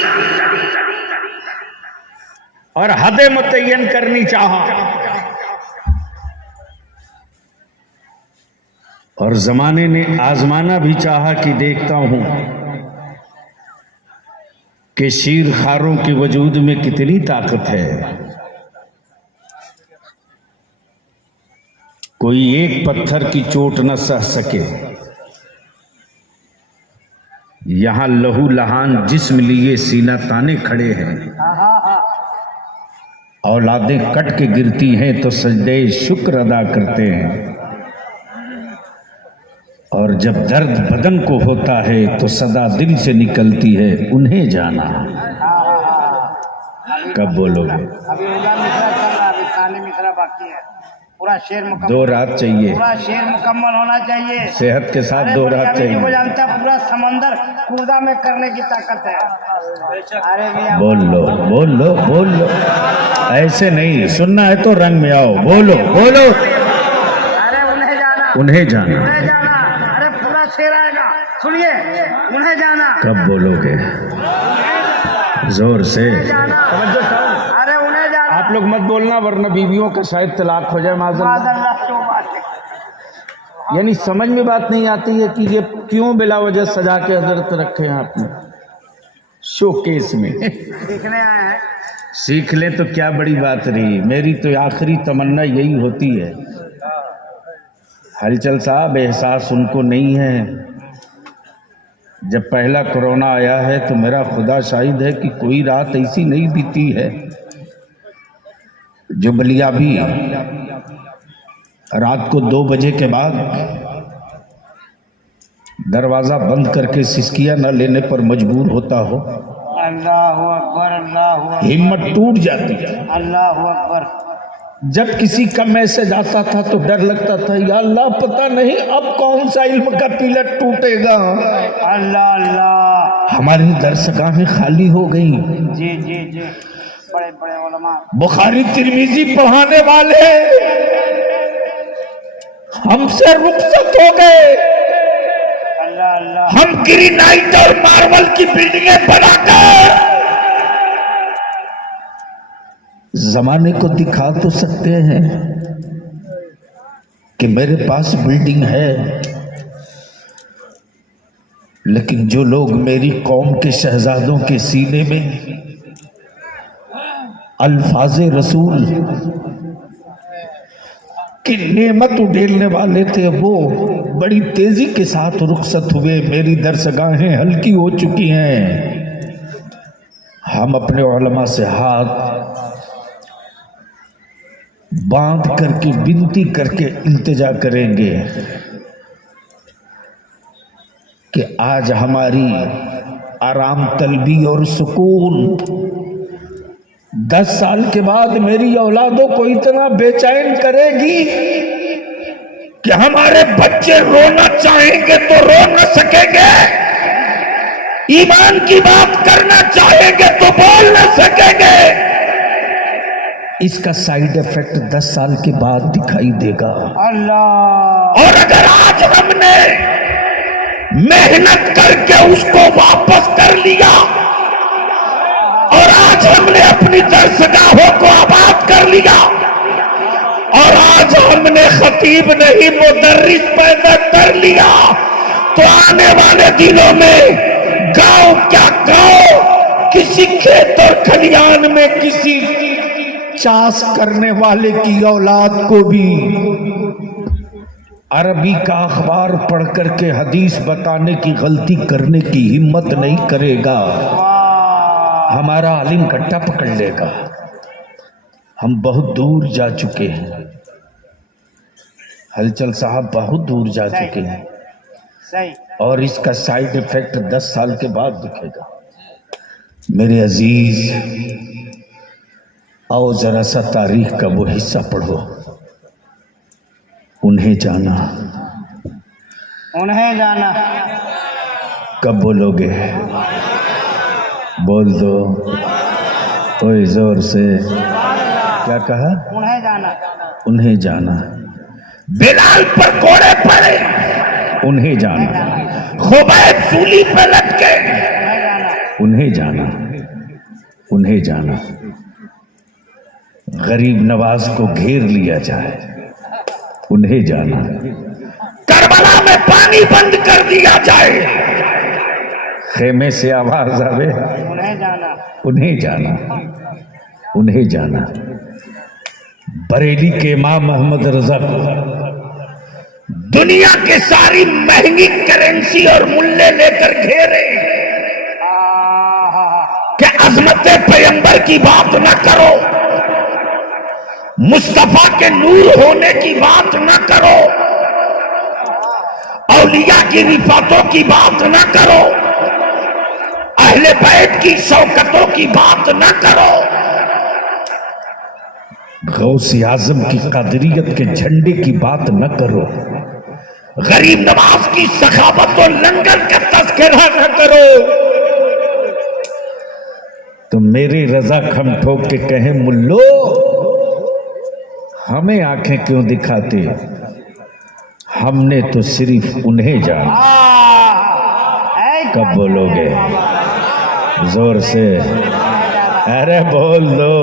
और हदें मुतय्यन करनी चाहा, और जमाने ने आजमाना भी चाहा कि देखता हूं कि शीर खारों के वजूद में कितनी ताकत है। कोई एक पत्थर की चोट न सह सके। यहां लहू लहान जिस्म लिए सीना ताने खड़े हैं। औलादें कट के गिरती हैं तो सजदे शुक्र अदा करते हैं, और जब दर्द बदन को होता है तो सदा दिल से निकलती है उन्हें जाना। कब बोलोगे? अभी उला मिश्रा चल रहा है, अभी सानी मिश्रा बाकी है। पूरा शेर मुकम्मल, 2 रात चाहिए। पूरा शेर मुकम्मल होना चाहिए। सेहत के साथ 2 रात चाहिए। वो जानता है पूरा समंदर कूदा में करने की ताकत है। अरे भैया बोल लो बोल लो बोल लो, ऐसे नहीं सुनना है तो रंग में आओ। बोलो बोलो। अरे उन्हें जाना, उन्हें जाना। उन्हें जाना। अरे पूरा शेर आएगा, सुनिए। उन्हें जाना। कब बोलोगे? जोर से। अरे उन्हें जाना। आप लोग मत बोलना वरना बीवियों का शायद तलाक हो जाए। माज़अल्लाह तो बात है। यानी समझ में बात नहीं आती है कि ये क्यों बिला वजह सजा के हजरत रखे हैं आपने शोकेस में। सीखने आए हैं। सीख ले तो क्या बड़ी बात रही। मेरी तो आखिरी तमन्ना यही होती है। हलचल साहब, एहसास उनको नहीं है। जब पहला कोरोना आया है तो मेरा खुदा शाहिद है कि कोई रात ऐसी नहीं बीती है जो बलियाबी रात को 2 बजे के बाद दरवाजा बंद करके सिसकियां न लेने पर मजबूर होता हो, अल्लाह अकबर, अल्लाह अकबर, हिम्मत टूट जाती है। अल्लाह अकबर। जब किसी का मैसेज आता था तो डर लगता था, या अल्लाह पता नहीं अब कौन सा इल्म का पिलर टूटेगा। अल्लाह अल्लाह। हमारी दरसगाहें खाली हो गई। जी जी जी, बड़े बड़े उलमा, बुखारी तिरमिजी पढ़ाने वाले हमसे रुखसत हो गए। अल्लाह अल्लाह। हम ग्रेनाइट और मार्बल की बिल्डिंगें बनाकर जमाने को दिखा तो सकते हैं कि मेरे पास बिल्डिंग है, लेकिन जो लोग मेरी कौम के शहजादों के सीने में अल्फाज़े रसूल की नेमत उड़ेलने वाले थे, वो बड़ी तेजी के साथ रुखसत हुए। मेरी दरसगाहें हल्की हो चुकी हैं। हम अपने उलमा से हाथ बांध करके विनती करके इल्तिजा करेंगे कि आज हमारी आराम तलबी और सुकून 10 साल के बाद मेरी औलादों को इतना बेचैन करेगी कि हमारे बच्चे रोना चाहेंगे तो रो न सकेंगे, ईमान की बात करना चाहेंगे तो बोल न सकेंगे। इसका साइड इफेक्ट 10 साल के बाद दिखाई देगा। अल्लाह। और अगर आज हमने मेहनत करके उसको वापस कर लिया और आज हमने अपनी दरसगाहों को आबाद कर लिया और आज हमने खतीब नहीं मुदर्रिस पैदा कर लिया, तो आने वाले दिनों में गांव क्या गांव, किसी खेत और खलियान में किसी चास करने वाले की औलाद को भी अरबी का अखबार पढ़ करके हदीस बताने की गलती करने की हिम्मत नहीं करेगा। हमारा आलिम कट्टा पकड़ लेगा। हम बहुत दूर जा चुके हैं, हलचल साहब बहुत दूर जा चुके हैं, सही। और इसका साइड इफेक्ट 10 साल के बाद दिखेगा। मेरे अजीज, आओ जरा सा तारीख का वो हिस्सा पढ़ो। उन्हें जाना, उन्हें जाना। कब बोलोगे? बोल दो कोई जोर से। क्या कहा? उन्हें जाना। उन्हें जाना। बिलाल पर घोड़े पड़े, उन्हें जाना। खुबैब सूली पे लटके, उन्हें जाना। उन्हें जाना। गरीब नवाज को घेर लिया जाए, उन्हें जाना। करबला में पानी बंद कर दिया जाए, खेमे से आवाज आवे, उन्हें जाना। उन्हें जाना। उन्हें जाना। बरेली के इमाम मोहम्मद रजा को दुनिया के सारी महंगी करेंसी और मूल्य लेकर घेरे कि अजमत पैगंबर की बात न करो, मुस्तफा के नूर होने की बात न करो, औलिया की रिफातों की बात न करो, अहले बैत की शौकतों की बात न करो, गौसे आजम की कादरियत के झंडे की बात न करो, गरीब नवाज की सखावत और लंगर का तस्करा न करो। तो मेरी रजा खम ठोक के कहे, मुल्लो हमें आंखें क्यों दिखाते, हमने तो सिर्फ उन्हें जाना। कब बोलोगे? जोर से। अरे बोल दो।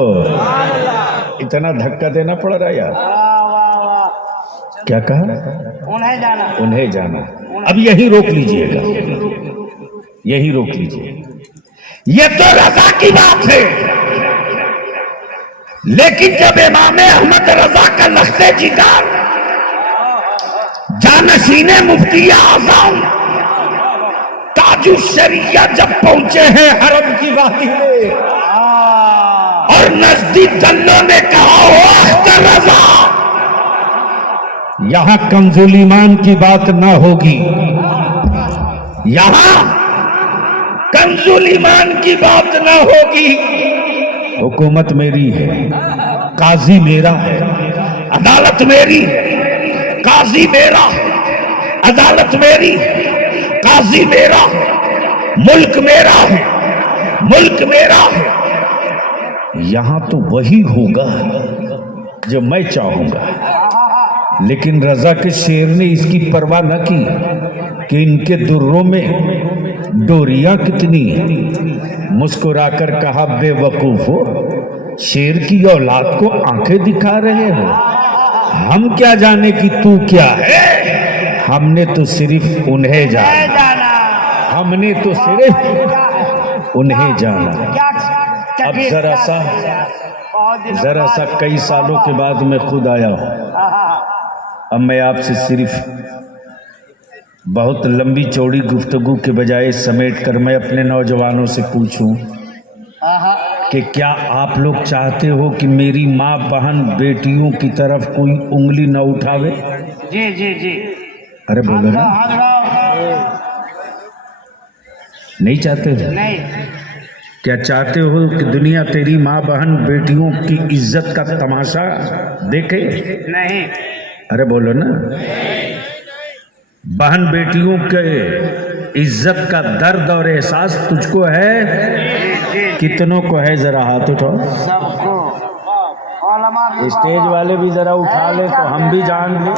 इतना धक्का देना पड़ रहा यार। क्या कहा? उन्हें जाना। उन्हें जाना। अब यही रोक लीजिएगा, यही रोक लीजिए। ये तो रजा की बात है, लेकिन जब इमाम अहमद रजा का लख्ते जिगर जानशीने मुफ्ती आजम ताजु शरिया जब पहुंचे हैं हरम की वादी में और नजदीक दल्लों ने कहा, हो अख्तर रजा, यहां कंजुल ईमान की बात ना होगी, यहां कंजुल ईमान की बात ना होगी। हुकूमत मेरी है, काजी मेरा है, अदालत मेरी है, काजी मेरा है, अदालत मेरी है, काजी मेरा है, मुल्क मेरा है, मुल्क मेरा है। यहां तो वही होगा जो मैं चाहूंगा। लेकिन रजा के शेर ने इसकी परवाह न की कि इनके दुर्रों में डोरियां कितनी हैं। मुस्कुराकर कहा, बेवकूफ हो, शेर की औलाद को आंखें दिखा रहे हो। हम क्या जाने कि तू क्या है, हमने तो सिर्फ उन्हें जाना, हमने तो सिर्फ उन्हें जाना। अब जरा सा कई सालों के बाद मैं खुद आया हूं। अब मैं आपसे सिर्फ बहुत लंबी चौड़ी गुफ्तगू के बजाय समेट कर मैं अपने नौजवानों से पूछूं कि क्या आप लोग चाहते हो कि मेरी माँ बहन बेटियों की तरफ कोई उंगली न उठावे? जी जी जी। अरे बोलो ना, नहीं चाहते हो? नहीं। क्या चाहते हो कि दुनिया तेरी माँ बहन बेटियों की इज्जत का तमाशा देखे? नहीं। अरे बोलो ना, बहन बेटियों के इज्जत का दर्द और एहसास तुझको है? कितनों को है? जरा हाथ उठाओ। सबको। स्टेज वाले भी जरा उठा ले तो हम भी जान ले।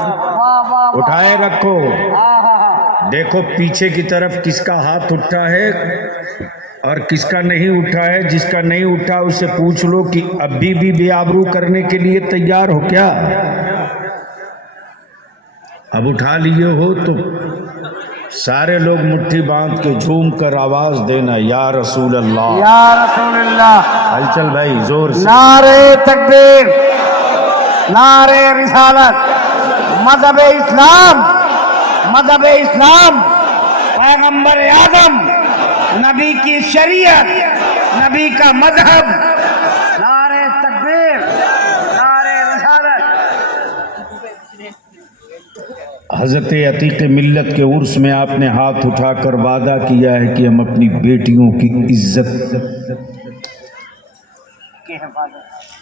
उठाए रखो। देखो पीछे की तरफ किसका हाथ उठा है और किसका नहीं उठा है। जिसका नहीं उठा उससे पूछ लो कि अभी भी बेआबरू करने के लिए तैयार हो क्या? अब उठा लिए हो तो सारे लोग मुट्ठी बांध के झूम कर आवाज देना, या रसूल अल्लाह, या रसूल अल्लाह। हलचल भाई जोर से। नारे तकबीर, नारे रिसालत, मज़हब इस्लाम, मज़हब इस्लाम, पैगंबर आज़म, नबी की शरीयत, नबी का मजहब। नारे तकबीर, नारे रिसालत। हजरत अतीक मिल्लत के उर्स में आपने हाथ उठाकर वादा किया है कि हम अपनी बेटियों की इज्जत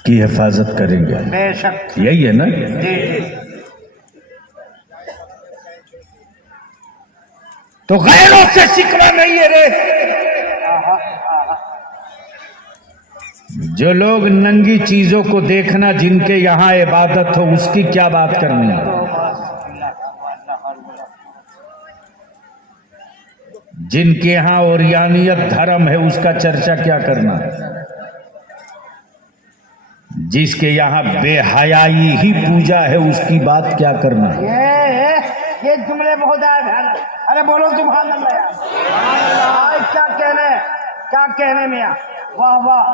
की हिफाजत करेंगे। बेशक। यही है ना? जी जी। तो गैरों से शिकवा नहीं है रे। जो लोग नंगी चीजों को देखना जिनके यहाँ इबादत हो उसकी क्या बात करनी है। जिनके यहाँ ओरियानियत धर्म है उसका चर्चा क्या करना। जिसके यहाँ बेहयाई ही पूजा है उसकी बात क्या करना। ये जुमले बहुत आए। अरे बोलो सुभान अल्लाह यार। क्या कहने में यार। वाह वाह।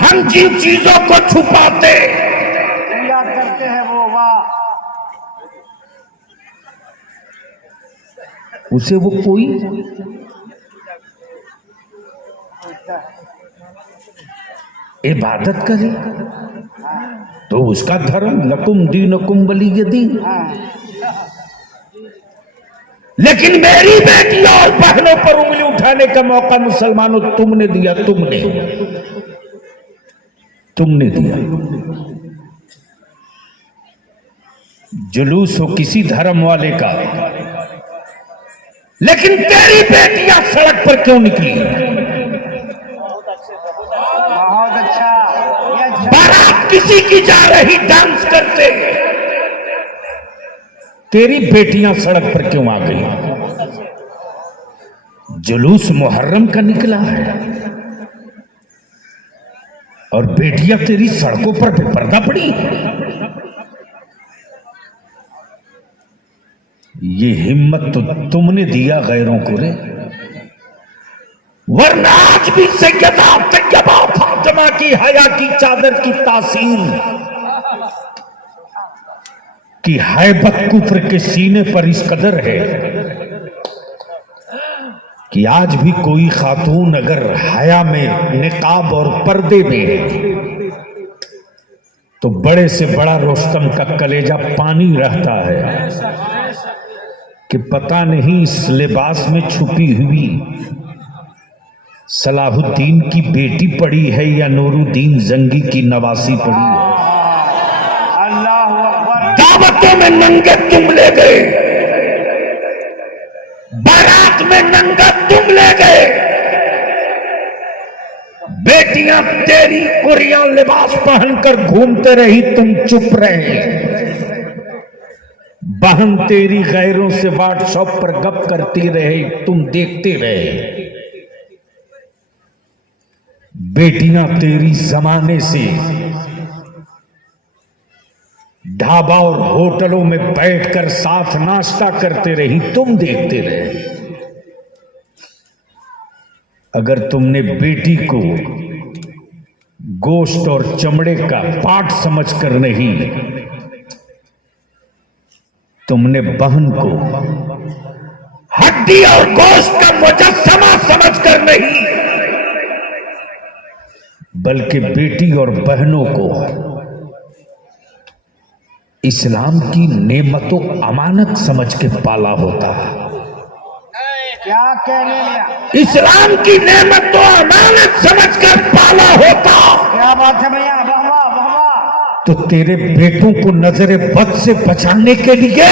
हम जिन चीजों को छुपाते पूजा करते हैं वो, वाह। उसे वो कोई इबादत करे तो उसका धर्म लकुम दीनुकुम वलिय दीन। लेकिन मेरी बेटियों और बहनों पर उंगली उठाने का मौका मुसलमानों तुमने दिया। तुमने दिया। जुलूस हो किसी धर्म वाले का, लेकिन तेरी बेटियां सड़क पर क्यों निकली? बहुत अच्छा। बारात किसी की जा रही डांस करते, तेरी बेटियां सड़क पर क्यों आ गई? जुलूस मुहर्रम का निकला है और बेटियां तेरी सड़कों पर बेपर्दा पड़ी। ये हिम्मत तो तुमने दिया गैरों को रे। वरना आज भी सैयदा तैयबा फातिमा की हया की चादर की तासीर की हैबत कुफ्र के सीने पर इस कदर है कि आज भी कोई खातून अगर हया में, निकाब और पर्दे में है तो बड़े से बड़ा रोस्तम का कलेजा पानी रहता है। कि पता नहीं इस लिबास में छुपी हुई सलाहुद्दीन की बेटी पड़ी है या नूरुद्दीन जंगी की नवासी पड़ी है। अल्लाह अकबर। दावतों में नंगे तुम ले गए, बारात में नंगा तुम ले गए, बेटियां तेरी उरिया लिबास पहनकर घूमते रही, तुम चुप रहे। बहन तेरी गैरों से व्हाट्सएप पर गप करती रही, तुम देखते रहे। बेटियां तेरी जमाने से ढाबा और होटलों में बैठकर साथ नाश्ता करते रही, तुम देखते रहे। अगर तुमने बेटी को गोश्त और चमड़े का पाठ समझकर नहीं, तुमने बहन को हड्डी और गोश्त का मुजस्समा समझकर नहीं, बल्कि बेटी और बहनों को इस्लाम की नेमतों अमानत समझ के पाला होता है। क्या कहने लिया? इस्लाम की नेमतों अमानत समझकर पाला होता। क्या बात है भैया, वाह वाह वाह वाह। तो तेरे बेटों को नजर बद से बचाने के लिए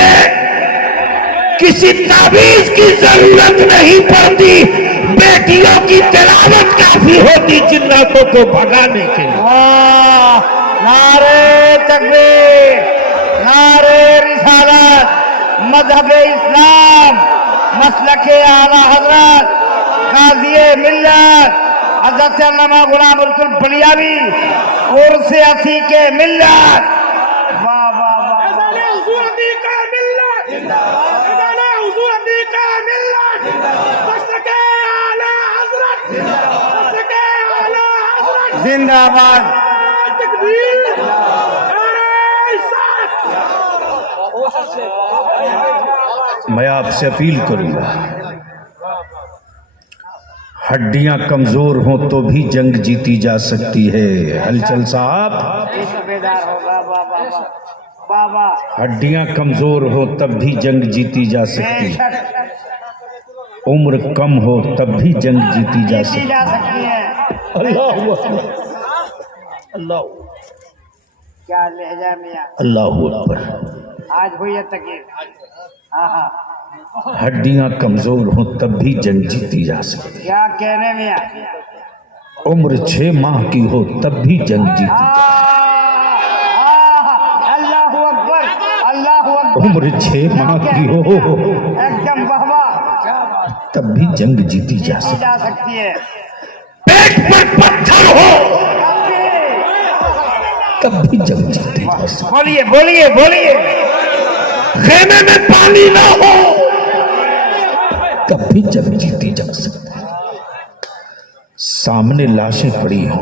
किसी ताबीज की जरूरत नहीं पड़ती, बेटियों की तिलावत काफी होती जिन्नातों को भगाने के लिए। वाह, नारे तकबीर, नारे रिसालत, मजहब इस्लाम, मसलके आला हजरत काज़ी मिल्लत हजरत अल्लामा गुलाम रसूल बलियावी और से अतीक मिल्लत। वाह वाह वाह। जिंदाबाद। मैं आपसे अपील करूंगा, हड्डियां कमजोर हों तो भी जंग जीती जा सकती है। हलचल साहब, होगा बाबा बाबा। हड्डियां कमजोर हो तब भी जंग जीती जा सकती है, उम्र कम हो तब भी जंग जीती जा सकती है। अल्लाह अल्लाह, क्या लहजा मियां, अल्लाह अकबर। आज हुई है तकलीफ। हड्डियां कमजोर हो तब भी जंग जीती जा सकती है, क्या कहने मियां? उम्र 6 माह की हो तब भी जंग जीती। अल्लाह अकबर, अल्लाह अकबर। उम्र 6 माह की हो एकदम वाह वाह, तब भी जंग जीती जा सकती है। पेट पर पत्थर हो तब भी जंग जीती जा सकती। बोलिए बोलिए बोलिए। खेमे में पानी ना हो तब भी जंग जीती जा सकती है, सामने लाशें पड़ी हो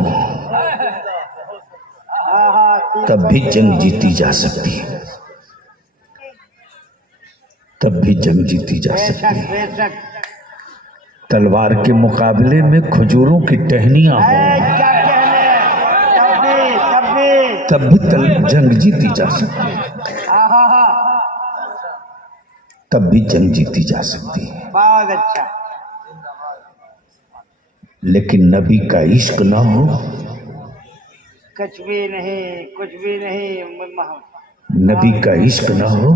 तब भी जंग जीती जा सकती है, तब भी जंग जीती जा सकती है। तलवार के मुकाबले में खजूरों की टहनियां हो तब भी जंग जीती जा सकती है, तब भी जंग जीती जा सकती है। बहुत अच्छा। लेकिन नबी का इश्क ना हो, कुछ भी नहीं, कुछ भी नहीं। नबी का इश्क ना हो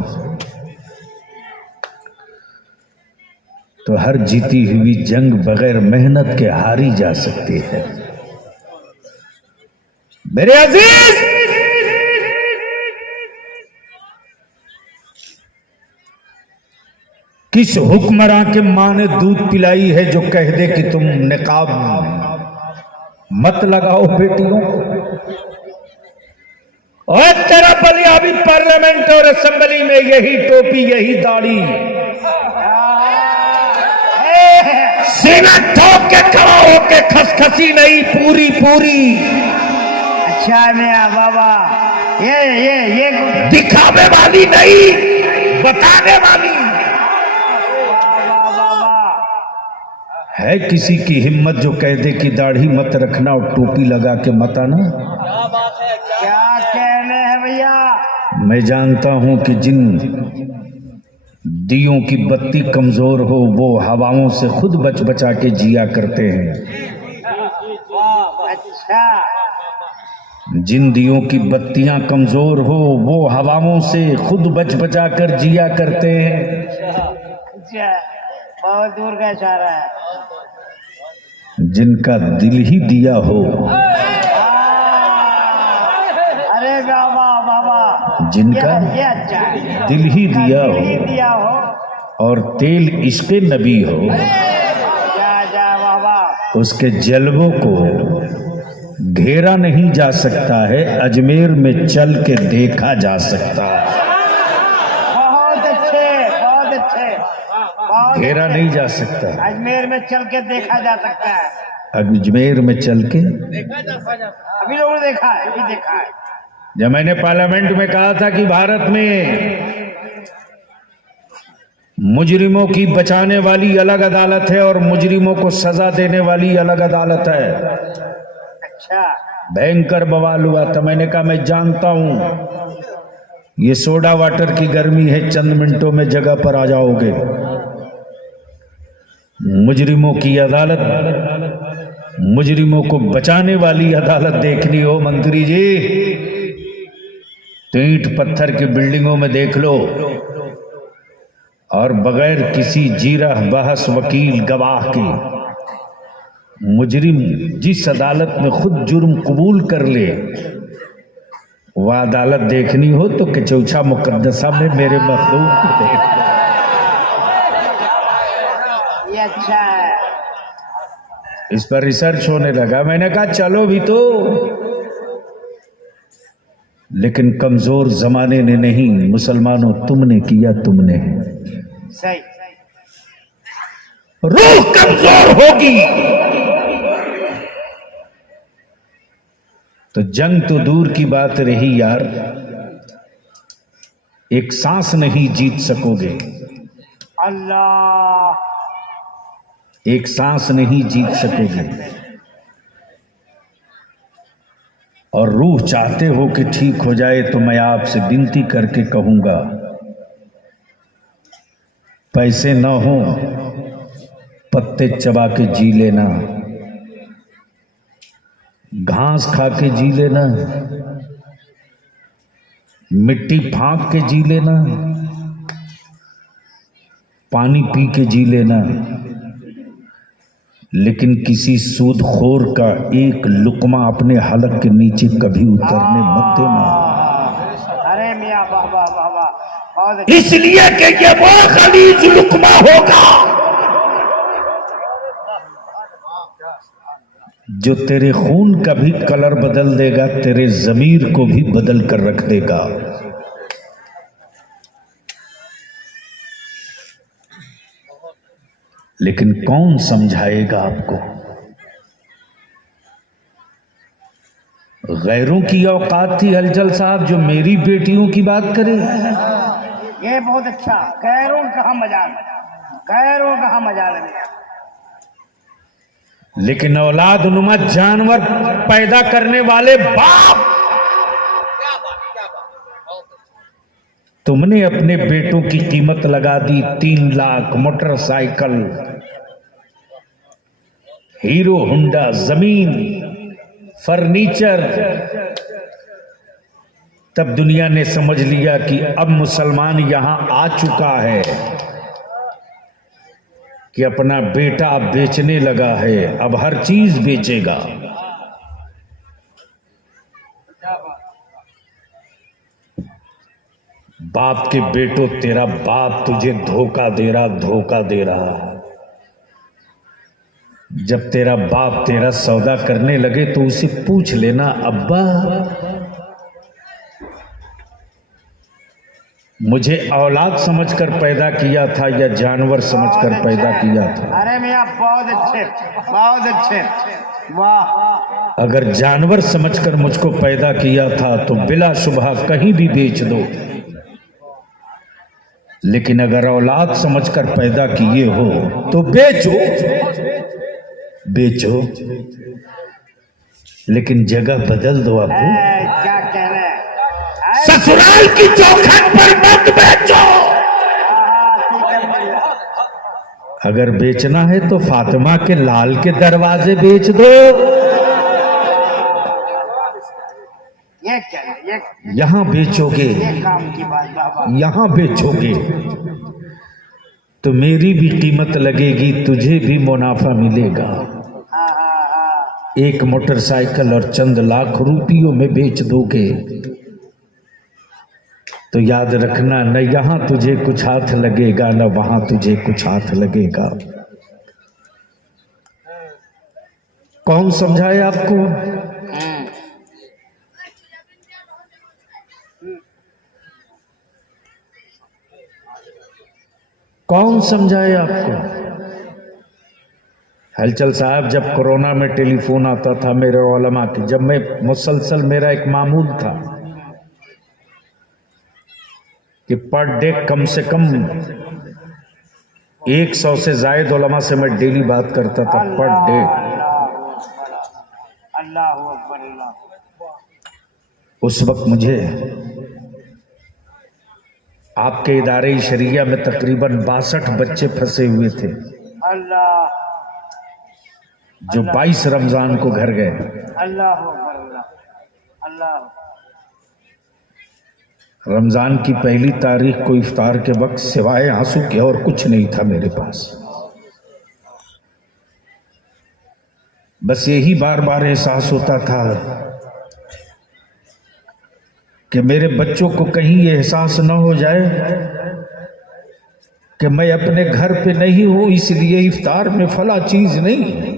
तो हर जीती हुई जंग बगैर मेहनत के हारी जा सकती है। मेरे अजीज, किस हुक्मरां के मां ने दूध पिलाई है जो कह दे कि तुम निकाब मत लगाओ बेटियों को? और तेरा बलियाबी पार्लियामेंट और असेंबली में यही टोपी, यही दाढ़ी, सीना ठोक के खड़ा होके खसखसी नहीं, पूरी पूरी। अच्छा मियां बाबा, ये दिखावे वाली नहीं, बताने वाली। है किसी की हिम्मत जो कह दे कि दाढ़ी मत रखना और टोपी लगा के मत आना? क्या कहने हैं भैया? मैं जानता हूं कि जिन दियों की बत्ती कमजोर हो वो हवाओं से खुद बच बचा के जिया करते हैं। अच्छा, जिन दियों की बत्तियां कमजोर हो वो हवाओं से खुद बच बचा कर जिया करते हैं। अच्छा, बहुत दूर का इशारा है। जिनका दिल ही दिया हो, अरे बाबा बाबा, जिनका ये अच्छा है। दिल ही दिया दिल ही हो दिया हो। और तेल इश्क़े नबी हो, जा जा बाबा। उसके जलवों को घेरा नहीं जा सकता है, अजमेर में चल के देखा जा सकता है। बहुत अच्छे, बहुत अच्छे, बहुत घेरा अच्छे। नहीं जा सकता, अजमेर में चल के देखा जा सकता है। अजमेर में चल के। अभी लोगों ने देखा है, अभी देखा है। जब मैंने पार्लियामेंट में कहा था कि भारत में मुजरिमों की बचाने वाली अलग अदालत है और मुजरिमों को सजा देने वाली अलग अदालत है, अच्छा, भयंकर बवाल हुआ था। मैंने कहा मैं जानता हूं ये सोडा वाटर की गर्मी है, चंद मिनटों में जगह पर आ जाओगे। मुजरिमों की अदालत, मुजरिमों को बचाने वाली अदालत देखनी हो मंत्री जी तो ईंट पत्थर की बिल्डिंगों में देख लो और बगैर किसी जीरा बहस वकील गवाह के मुजरिम जिस अदालत में खुद जुर्म कबूल कर ले वह अदालत देखनी हो तो किचौछा मुकद्दसा में मेरे मखलूक को देख लो। ये अच्छा है। इस पर रिसर्च होने लगा। मैंने कहा चलो भी तो, लेकिन कमजोर जमाने ने नहीं, मुसलमानों तुमने किया, तुमने। सही। रूह कमजोर होगी तो जंग तो दूर की बात रही यार, एक सांस नहीं जीत सकोगे। अल्लाह, एक सांस नहीं जीत सकोगे। और रूह चाहते हो कि ठीक हो जाए तो मैं आपसे विनती करके कहूंगा, पैसे न हो पत्ते चबा के जी लेना, घास खा के जी लेना, मिट्टी फांक के जी लेना, पानी पी के जी लेना, लेकिन किसी सूदखोर का एक लुकमा अपने हलक के नीचे कभी उतरने मत देना। अरे मियाँ बाबा बाबा, बहुत अच्छे। इसलिए कि ये वो खलीज लुकमा होगा जो तेरे खून का भी कलर बदल देगा, तेरे जमीर को भी बदल कर रख देगा। लेकिन कौन समझाएगा आपको? गैरों की औकात थी हलचल साहब जो मेरी बेटियों की बात करे। ये बहुत अच्छा। गैरों कहाँ मजाल, गैरों कहाँ मजाल है। लेकिन औलाद नुमा जानवर पैदा करने वाले बाप, तुमने अपने बेटों की कीमत लगा दी 3 लाख, मोटरसाइकिल, हीरो होंडा, जमीन, फर्नीचर। तब दुनिया ने समझ लिया कि अब मुसलमान यहां आ चुका है कि अपना बेटा बेचने लगा है, अब हर चीज बेचेगा। बाप के बेटो, तेरा बाप तुझे धोखा दे रहा, धोखा दे रहा है। जब तेरा बाप तेरा सौदा करने लगे तो उसे पूछ लेना, अब्बा मुझे औलाद समझकर पैदा किया था या जानवर समझकर पैदा किया था? अरे मियाँ बहुत अच्छे, बहुत अच्छे, वाह। अगर जानवर समझकर मुझको पैदा किया था तो बिला शुबहा कहीं भी बेच दो, लेकिन अगर औलाद समझकर पैदा किए हो तो बेचो, बेचो, लेकिन जगह बदल दो। अबू क्या कहना है? ससुराल की चौखट पर मत बेचो। अगर बेचना है तो फातिमा के लाल के दरवाजे बेच दो। ये क्या है? ये यहां बेचोगे, काम की बात बाबा। यहां बेचोगे तो मेरी भी कीमत लगेगी, तुझे भी मुनाफा मिलेगा। हाँ हाँ हाँ। एक मोटरसाइकिल और चंद लाख रुपयों में बेच दोगे तो याद रखना, न यहां तुझे कुछ हाथ लगेगा न वहां तुझे कुछ हाथ लगेगा। कौन समझाए आपको? कौन समझाए आपको? हलचल साहब, जब कोरोना में टेलीफोन आता था मेरे उलमा की, जब मैं मुसलसल, मेरा एक मामूल था कि पर डे कम से कम 100 से जायद उलमा से मैं डेली बात करता था, पर डे। अल्लाह अकबर अल्लाह। उस वक्त मुझे आपके इदारे शरिया में तकरीबन 62 बच्चे फंसे हुए थे अल्लाह, जो 22 रमजान को घर गए। अल्लाह अकबर अल्लाह अल्लाह। रमजान की पहली तारीख को इफ्तार के वक्त सिवाय आंसू के और कुछ नहीं था मेरे पास। बस यही बार बार एहसास होता था कि मेरे बच्चों को कहीं ये एहसास न हो जाए कि मैं अपने घर पे नहीं हूं, इसलिए इफ्तार में फला चीज नहीं है।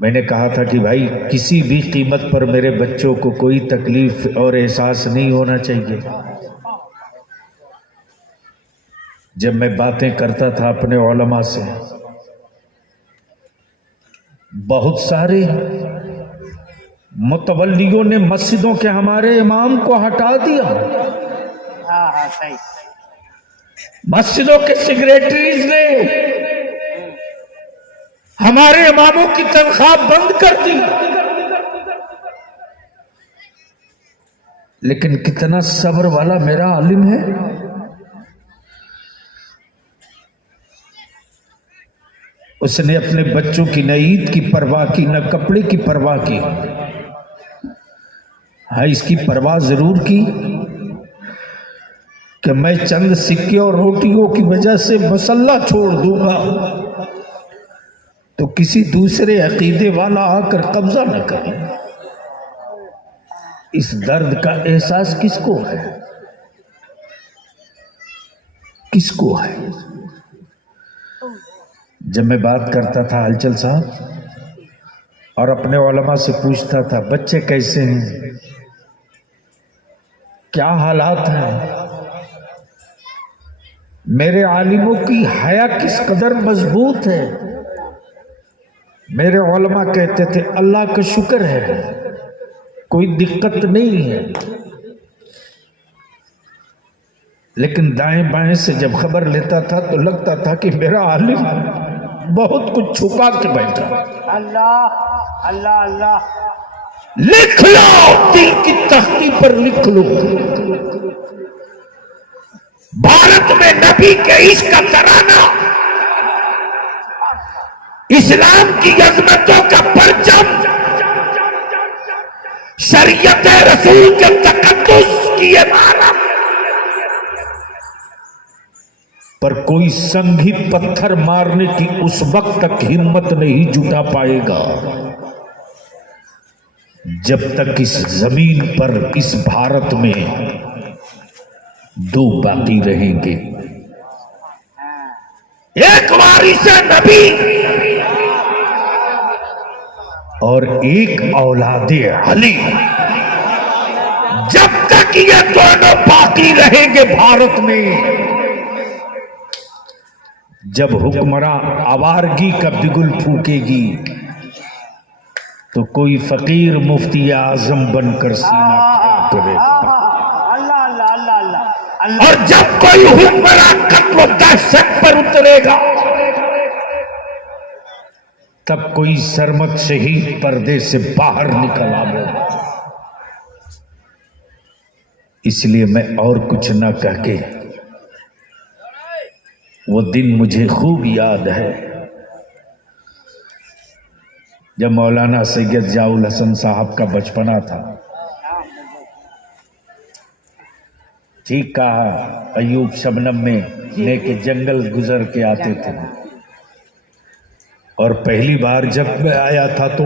मैंने कहा था कि भाई, किसी भी कीमत पर मेरे बच्चों को कोई तकलीफ और एहसास नहीं होना चाहिए। जब मैं बातें करता था अपने उलमा से, बहुत सारे मुतवल्लियों ने मस्जिदों के हमारे इमाम को हटा दिया। हाँ हाँ सही। मस्जिदों के सेक्रेटरीज ने हमारे इमामों की तनख्वाह बंद कर दी। लेकिन कितना सब्र वाला मेरा आलिम है। उसने अपने बच्चों की न ईद की परवाह की, न कपड़े की परवाह की। हाँ, इसकी परवाह जरूर की कि मैं चंद सिक्के और रोटियों की वजह से मसल्ला छोड़ दूंगा तो किसी दूसरे अकीदे वाला आकर कब्जा न करे। इस दर्द का एहसास किसको है? किसको है? जब मैं बात करता था हलचल साहब और अपने उलमा से पूछता था बच्चे कैसे हैं, क्या हालात हैं, मेरे आलिमों की हया किस कदर मजबूत है, मेरे उलमा कहते थे अल्लाह का शुक्र है, कोई दिक्कत नहीं है। लेकिन दाएं बाएं से जब खबर लेता था तो लगता था कि मेरा आलिम बहुत कुछ छुपा के बैठा। अल्लाह अल्लाह अल्लाह। लिख लो, दिल की तख्ती पर लिख लो, भारत में नबी के इश्क का तराना, इस्लाम की अजमतों का परचम, शरीयत रसूल के तकद्दुस की इमारत पर कोई संघी पत्थर मारने की उस वक्त तक हिम्मत नहीं जुटा पाएगा जब तक इस जमीन पर, इस भारत में दो बाकी रहेंगे, एक वारिस नबी और एक औलादे अली। जब तक ये दोनों बाकी रहेंगे भारत में, जब हुक्मरां आवारगी का बिगुल फूकेगी तो कोई फकीर मुफ्ती आजम बनकर सीना खड़ा करेगा। अल्लाह अल्लाह अल्लाह अल्लाह। और जब कोई हुक्मरां कत्ल दहशत पर उतरेगा तब कोई सरमत शहीद पर्दे से बाहर निकल आवेगा। इसलिए मैं और कुछ ना कह के वो दिन मुझे खूब याद है जब मौलाना सैयद जियाउल हसन साहब का बचपना था। ठीक कहा, अयूब शबनम में लेके जंगल गुजर के आते थे। और पहली बार जब मैं आया था तो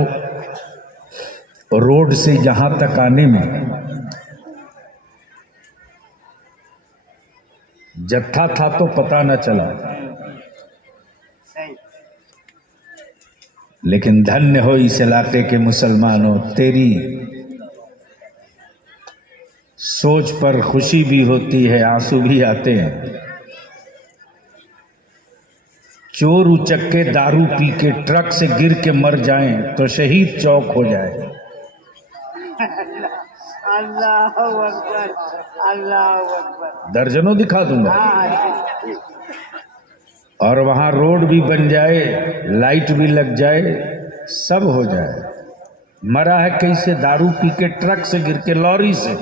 रोड से यहां तक आने में जत्था था तो पता न चला, लेकिन धन्य हो इस इलाके के मुसलमानों, तेरी सोच पर खुशी भी होती है, आंसू भी आते हैं। चोर उचक्के दारू पी के ट्रक से गिर के मर जाएं तो शहीद चौक हो जाए। अल्लाह अकबर, अल्लाह अकबर। दर्जनों दिखा दूंगा। और वहां रोड भी बन जाए, लाइट भी लग जाए, सब हो जाए। मरा है कैसे? दारू पी के ट्रक से गिर के, लॉरी से,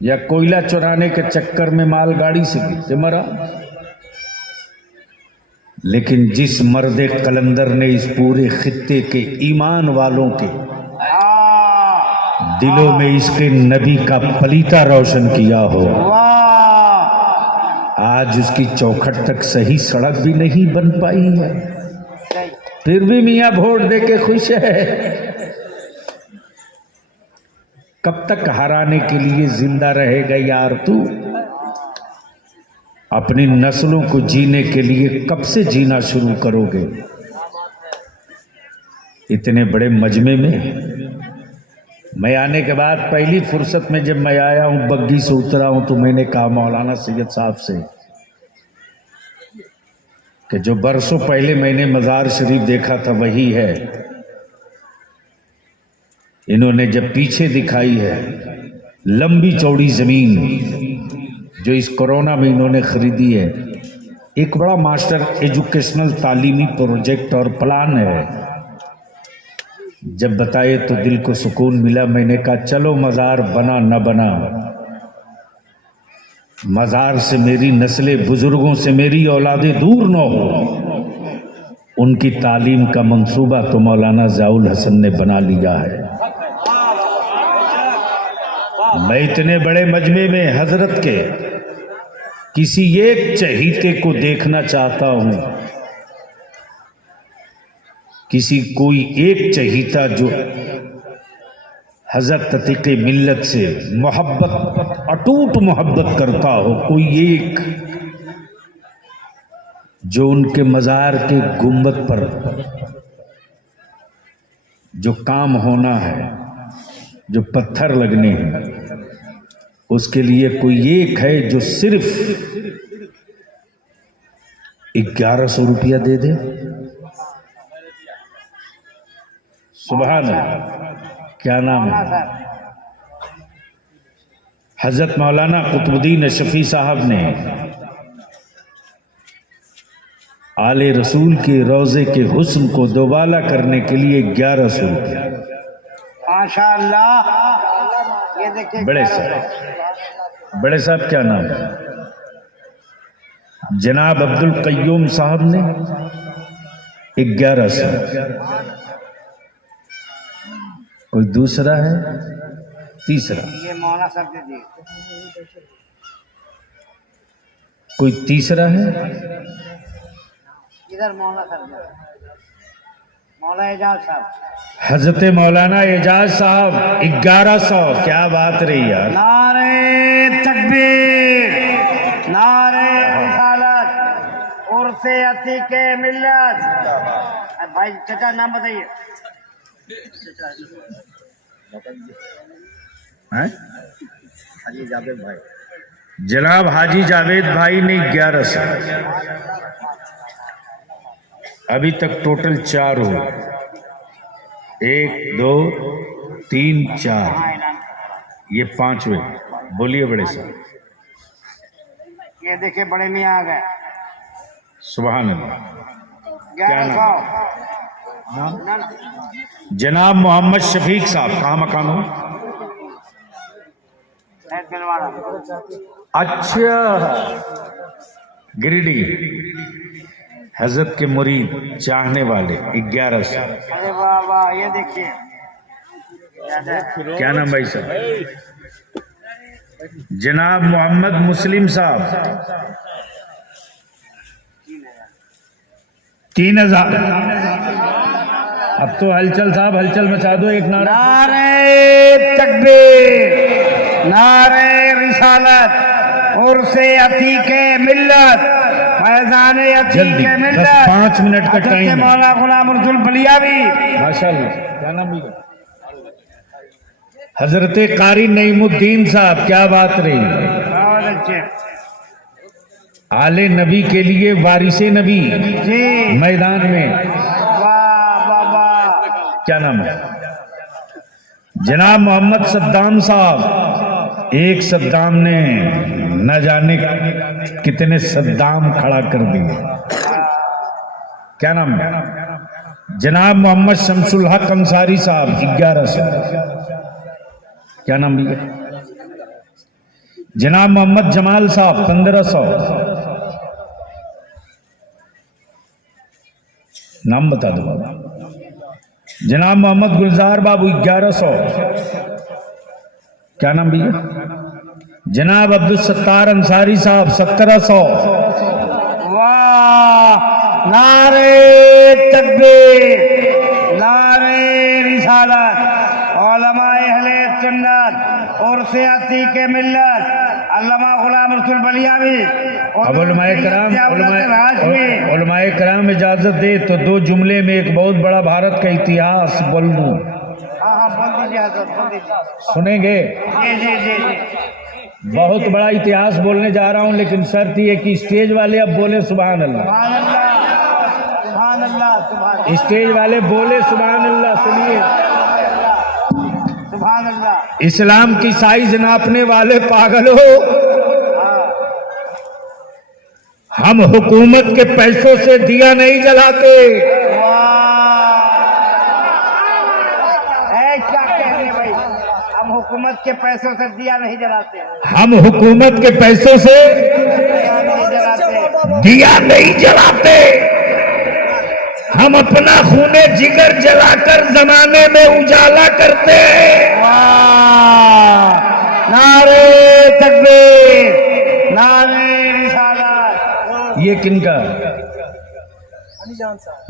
या कोयला चुराने के चक्कर में मालगाड़ी से गिर के मरा। लेकिन जिस मर्दे कलंदर ने इस पूरे खित्ते के ईमान वालों के दिलों में इसके नबी का पलीता रोशन किया हो, आज उसकी चौखट तक सही सड़क भी नहीं बन पाई है, फिर भी मियां वोट दे के खुश है। कब तक हराने के लिए जिंदा रहेगा यार तू? अपनी नस्लों को जीने के लिए कब से जीना शुरू करोगे? इतने बड़े मजमे में मैं आने के बाद पहली फुर्सत में जब मैं आया हूं, बग्गी से उतरा हूं, तो मैंने कहा मौलाना सैयद साहब से कि जो बरसों पहले मैंने मज़ार शरीफ देखा था वही है। इन्होंने जब पीछे दिखाई है लंबी चौड़ी जमीन जो इस कोरोना में इन्होंने खरीदी है, एक बड़ा मास्टर एजुकेशनल तालीमी प्रोजेक्ट और प्लान है। जब बताए तो दिल को सुकून मिला। मैंने कहा चलो मज़ार बना न बना, मज़ार से मेरी नस्लें, बुजुर्गों से मेरी औलादें दूर न हो, उनकी तालीम का मंसूबा तो मौलाना जियाउल हसन ने बना लिया है। मैं इतने बड़े मजमे में हजरत के किसी एक चहीते को देखना चाहता हूं, किसी कोई एक चहीता जो हजरत अतीक़े मिल्लत से मोहब्बत, अटूट मोहब्बत करता हो, कोई एक जो उनके मज़ार के गुंबद पर जो काम होना है, जो पत्थर लगने हैं, उसके लिए कोई एक है जो सिर्फ 1100 रुपया दे दे। सुभान अल्लाह। क्या नाम है? हजरत मौलाना कुतुबुद्दीन शफी साहब ने आले रसूल के रोजे के हुस्न को दोबाला करने के लिए 1100 रुपया। माशाअल्लाह। ये देखिए बड़े साहब क्या नाम है? जनाब अब्दुल कय्यूम साहब ने 1100। कोई दूसरा है? तीसरा? ये मौलाना साहब दे दिए। कोई तीसरा है? इधर मौलाना साहब, मौलाना एजाज साहब। हजरत मौलाना एजाज साहब 1100। क्या बात रही यार। नारे तकबीर, नारे रिसालत, उर्से अतीक़े मिल्लत। भाई चाचा नाम बताइए। हाजी जावेद भाई। जनाब हाजी जावेद भाई ने 1100। अभी तक टोटल 4 हो। 1 2 3 4, ये 5वें। बोलिए बड़े साहब। ये देखिए बड़े मियाँ आ गए। सुभान अल्लाह। क्या नाम? जनाब मोहम्मद शफीक साहब। कहाँ मकान हो? अच्छा, गिरिडीह हजरत के मुरीद चाहने वाले 1100। अरे वाह वाह, ये देखिए क्या नाम भाई साहब? जनाब मोहम्मद मुस्लिम साहब 3000। अब तो हलचल साहब, हलचल मचा दो एक नारा। नारे तकबीर, नारे रिसालत, उर्से अतीके मिल्लत, फैजान जल्दी, अतीके बस मिल्लत, 5 मिनट का हजरत टाइम है। मौला गुलाम रसूल बलियावी। माशाल्लाह, क्या नाम भैया? हजरत कारी नईमुद्दीन साहब, क्या बात रही। बहुत अच्छे आले नबी के लिए वारिसे नबी जी, मैदान में। वाह वाह वाह, क्या नाम है? जनाब मोहम्मद सद्दाम साहब, एक सद्दाम ने न जाने कितने सद्दाम खड़ा कर दिए। क्या नाम है? जनाब मोहम्मद शमसुल हक अंसारी साहब 1100। क्या नाम भैया? जनाब मोहम्मद जमाल साहब 1500। नाम बता दो बाबा। जनाब मोहम्मद गुलजार बाबू 1100। क्या नाम भैया? जनाब अब्दुल सत्तार अंसारी साहब 1700। वाह, नारे तकबीर, नारे रिसालत, उलमाए अहले सुन्नत, उर्से अतीके मिल्लत, अल्लामा गुलाम रसूल बलियावी। अब उलमाए कराम इजाजत दे तो 2 जुमले में एक बहुत बड़ा भारत का इतिहास बोल दूं। हाँ हाँ, बोल दीजिए हजरत, बोल दीजिए। सुनेंगे? जी जी जी जी, बहुत बड़ा इतिहास बोलने जा रहा हूं, लेकिन शर्त ये कि स्टेज वाले अब बोले सुभान अल्लाह। सुभान अल्लाह, सुभान अल्लाह, सुभान स्टेज वाले बोले सुभान अल्लाह। सुनिए, सुभान अल्लाह। इस्लाम की साइज नापने वाले पागल हो। हम हुकूमत के पैसों से दिया नहीं जलाते। क्या कहते हैं भाई, हम हुकूमत के पैसों से दिया नहीं जलाते, हम हुकूमत के पैसों से दिया नहीं जलाते। दिया नहीं जलाते। हम अपना खूने जिगर जलाकर जमाने में उजाला करते हैं। वाह, नारे तकबीर, नारे रिसालत। ये किनका?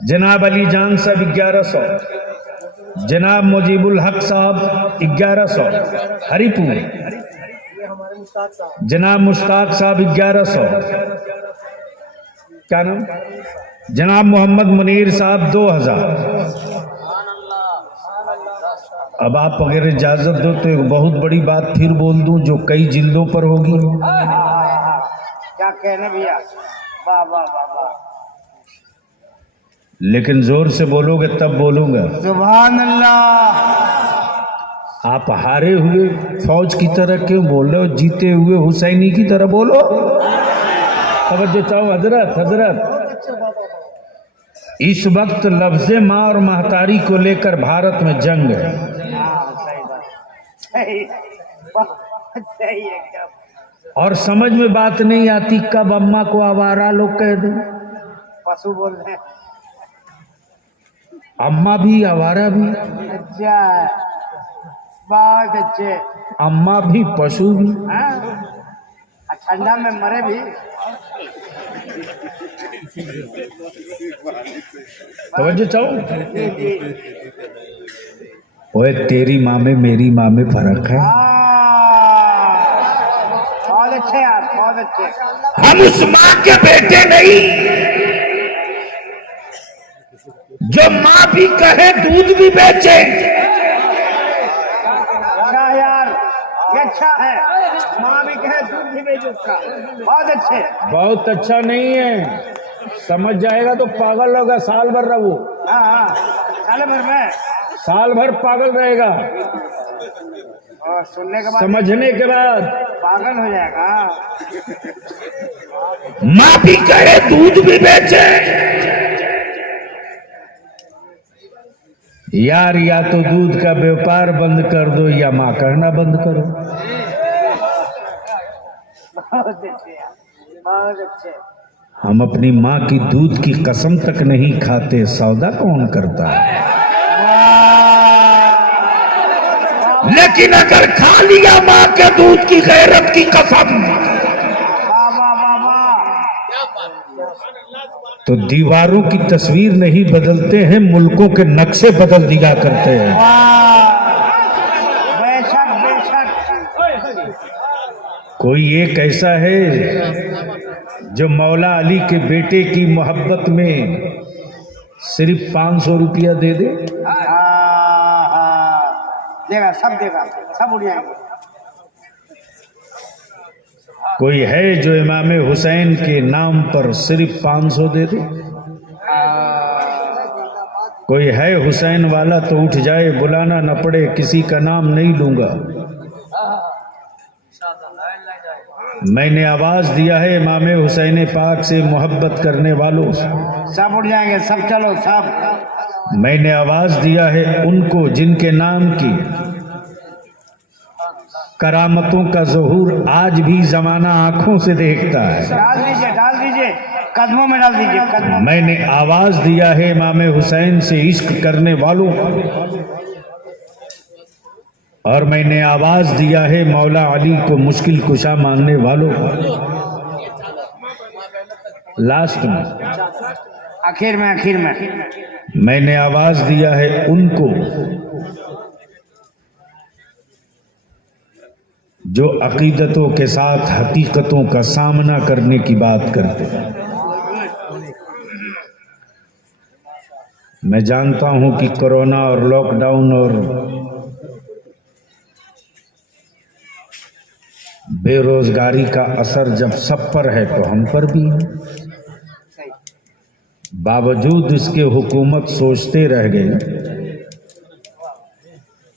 जनाब अली जान साहब 1100। जनाब मुजीबुल हक साहब 1100 हरिपुर। जनाब मुश्ताक साहब 1100। क्या नाम? जनाब मोहम्मद मुनीर साहब 2000। अब आप अगर इजाजत दो तो एक बहुत बड़ी बात फिर बोल दूं जो कई जिल्दों पर होगी। क्या कहने भैया, वाह वाह वाह वाह, लेकिन जोर से बोलोगे तब बोलूंगा। सुभान अल्लाह। आप हारे हुए फौज की तरह क्यों बोल रहे हो? जीते हुए हुसैनी की तरह बोलो। तवज्जो चाहो हजरत। हजरत, इस वक्त लफ्ज़े माँ और महतारी को लेकर भारत में जंग है। सही, सही है क्या? और समझ में बात नहीं आती कब अम्मा को आवारा लोग कह दें। पशु बोल रहे हैं। अम्मा भी आवारा भी, अच्छा, बहुत अच्छे। अम्मा भी पशु भी। हाँ? ठंडा में मरे भी। तवज्जो चाहो। ओए तेरी माँ में मेरी माँ में फर्क है। बहुत अच्छे यार, बहुत अच्छे। हम उस माँ के बेटे नहीं जो माँ भी कहे दूध भी बेचे। अच्छा यार, ये अच्छा है, माँ भी कहे दूध भी बेच उसका। बहुत अच्छे। बहुत अच्छा नहीं है, समझ जाएगा तो पागल होगा। साल भर रहो। हाँ हाँ, साल भर में, साल भर पागल रहेगा, और सुनने के बाद समझने के बाद पागल हो जाएगा। माँ भी कहे दूध भी बेचे। यार, या तो दूध का व्यापार बंद कर दो या माँ कहना बंद करो। बहुत अच्छे यार, बहुत अच्छे। हम अपनी माँ की दूध की कसम तक नहीं खाते, सौदा कौन करता है? लेकिन अगर खा लिया माँ के दूध की गैरत की कसम, तो दीवारों की तस्वीर नहीं बदलते हैं, मुल्कों के नक्शे बदल दिया करते हैं। बेशक बेशक। कोई एक ऐसा है जो मौला अली के बेटे की मोहब्बत में सिर्फ 500 रुपया दे दे? देगा, सब उड़ जाएंगे। कोई है जो इमाम हुसैन के नाम पर सिर्फ 500 दे दे? कोई है हुसैन वाला तो उठ जाए, बुलाना न पड़े, किसी का नाम नहीं लूंगा। मैंने आवाज दिया है इमाम हुसैन पाक से मोहब्बत करने वालों से, सब उड़ जाएंगे, सब चलो सब। मैंने आवाज दिया है उनको जिनके नाम की करामतों का ज़हूर आज भी जमाना आंखों से देखता है। डाल दीजिए, कदमों में डाल दीजिए, कदमों में। मैंने आवाज दिया है इमाम हुसैन से इश्क करने वालों, और मैंने आवाज दिया है मौला अली को मुश्किल कुशा मानने वालों। लास्ट में, आखिर में मैंने आवाज दिया है उनको जो अकीदतों के साथ हकीकतों का सामना करने की बात करते हैं। मैं जानता हूं कि कोरोना और लॉकडाउन और बेरोजगारी का असर जब सब पर है तो हम पर भी है। बावजूद इसके हुकूमत सोचते रह गई।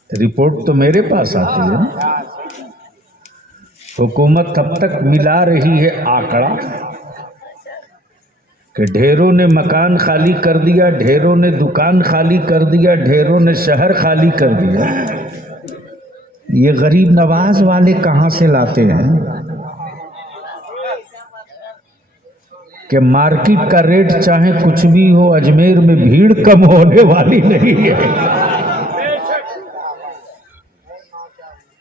रिपोर्ट तो मेरे पास आती है, हुकूमत तब तक मिला रही है आंकड़ा कि ढेरों ने मकान खाली कर दिया, ढेरों ने दुकान खाली कर दिया, ढेरों ने शहर खाली कर दिया। ये गरीब नवाज वाले कहां से लाते हैं कि मार्केट का रेट चाहे कुछ भी हो, अजमेर में भीड़ कम होने वाली नहीं है।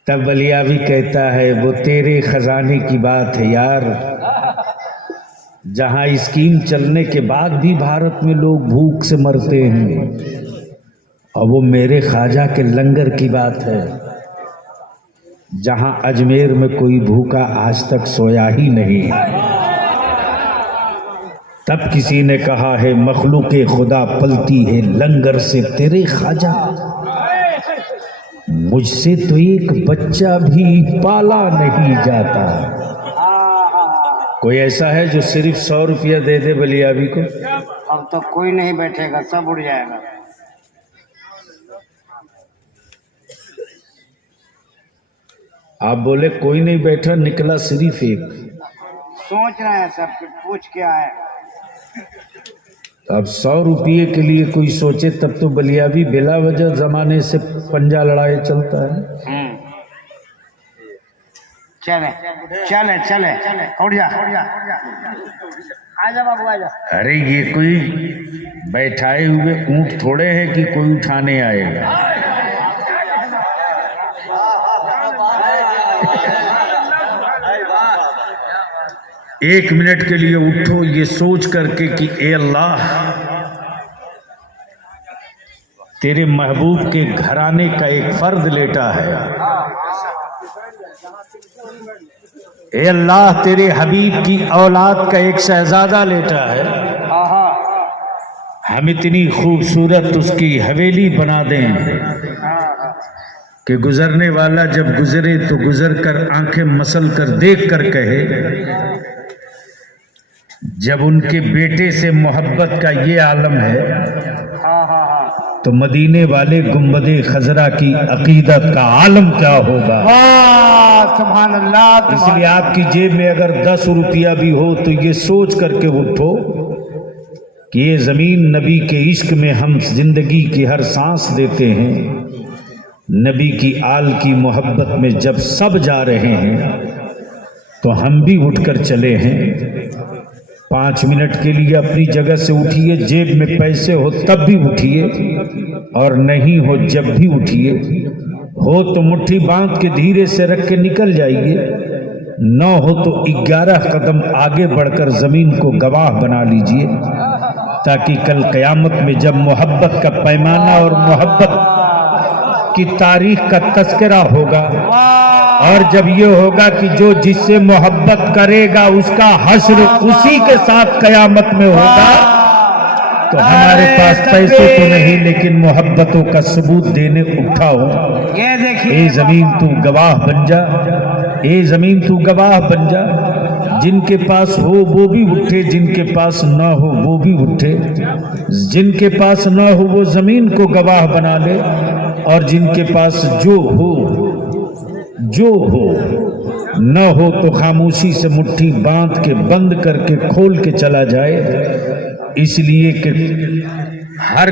तब बलियावी कहता है वो तेरे खजाने की बात है यार, जहां स्कीम चलने के बाद भी भारत में लोग भूख से मरते हैं, और वो मेरे ख्वाजा के लंगर की बात है जहां अजमेर में कोई भूखा आज तक सोया ही नहीं है। तब किसी ने कहा है मखलूके खुदा पलती है लंगर से तेरे ख्वाजा, मुझसे तो एक बच्चा भी पाला नहीं जाता। कोई ऐसा है जो सिर्फ 100 रुपया दे दे बलियावी को? अब तो कोई नहीं बैठेगा, सब उड़ जाएगा। आप बोले कोई नहीं बैठा, निकला सिर्फ एक। सोच रहे हैं सब कि पूछ क्या है। अब 100 रुपये के लिए कोई सोचे तब तो बलियावी बिला वजह जमाने से पंजा लड़ाए चलता है। चले चले चले उठ जा, आजा बाबू आजा। अरे ये कोई बैठाए हुए ऊंट थोड़े हैं कि कोई उठाने आएगा। एक मिनट के लिए उठो ये सोच करके कि ए अल्लाह, तेरे महबूब के घराने का एक फर्द लेटा है। ए अल्लाह, तेरे हबीब की औलाद का एक शहजादा लेटा है। हम इतनी खूबसूरत उसकी हवेली बना दें कि गुजरने वाला जब गुजरे तो गुजर कर आंखें मसल कर देख कर कहे, जब उनके बेटे से मोहब्बत का ये आलम है तो मदीने वाले गुंबदे खजरा की अकीदत का आलम क्या होगा। सुभान अल्लाह। इसलिए आपकी जेब में अगर 10 रुपया भी हो तो ये सोच करके उठो कि ये जमीन नबी के इश्क में हम जिंदगी की हर सांस देते हैं। नबी की आल की मोहब्बत में जब सब जा रहे हैं तो हम भी उठकर चले हैं। 5 मिनट के लिए अपनी जगह से उठिए, जेब में पैसे हो तब भी उठिए, और नहीं हो जब भी उठिए। हो तो मुट्ठी बांध के धीरे से रख के निकल जाइए, न हो तो 11 कदम आगे बढ़कर जमीन को गवाह बना लीजिए, ताकि कल क़यामत में जब मोहब्बत का पैमाना और मोहब्बत की तारीख का तस्करा होगा, और जब ये होगा कि जो जिससे मोहब्बत करेगा उसका हश्र उसी के साथ क़यामत में होगा, तो हमारे पास पैसे तो नहीं लेकिन मोहब्बतों का सबूत देने उठा हो। ये देखिए, ए जमीन तू गवाह बन जा, ए जमीन तू गवाह बन जा। जिनके पास हो वो भी उठे, जिनके पास न हो वो भी उठे। जिनके पास न हो वो जमीन को गवाह बना ले, और जिनके पास जो हो न हो तो खामोशी से मुट्ठी बांध के बंद करके खोल के चला जाए। इसलिए कि हर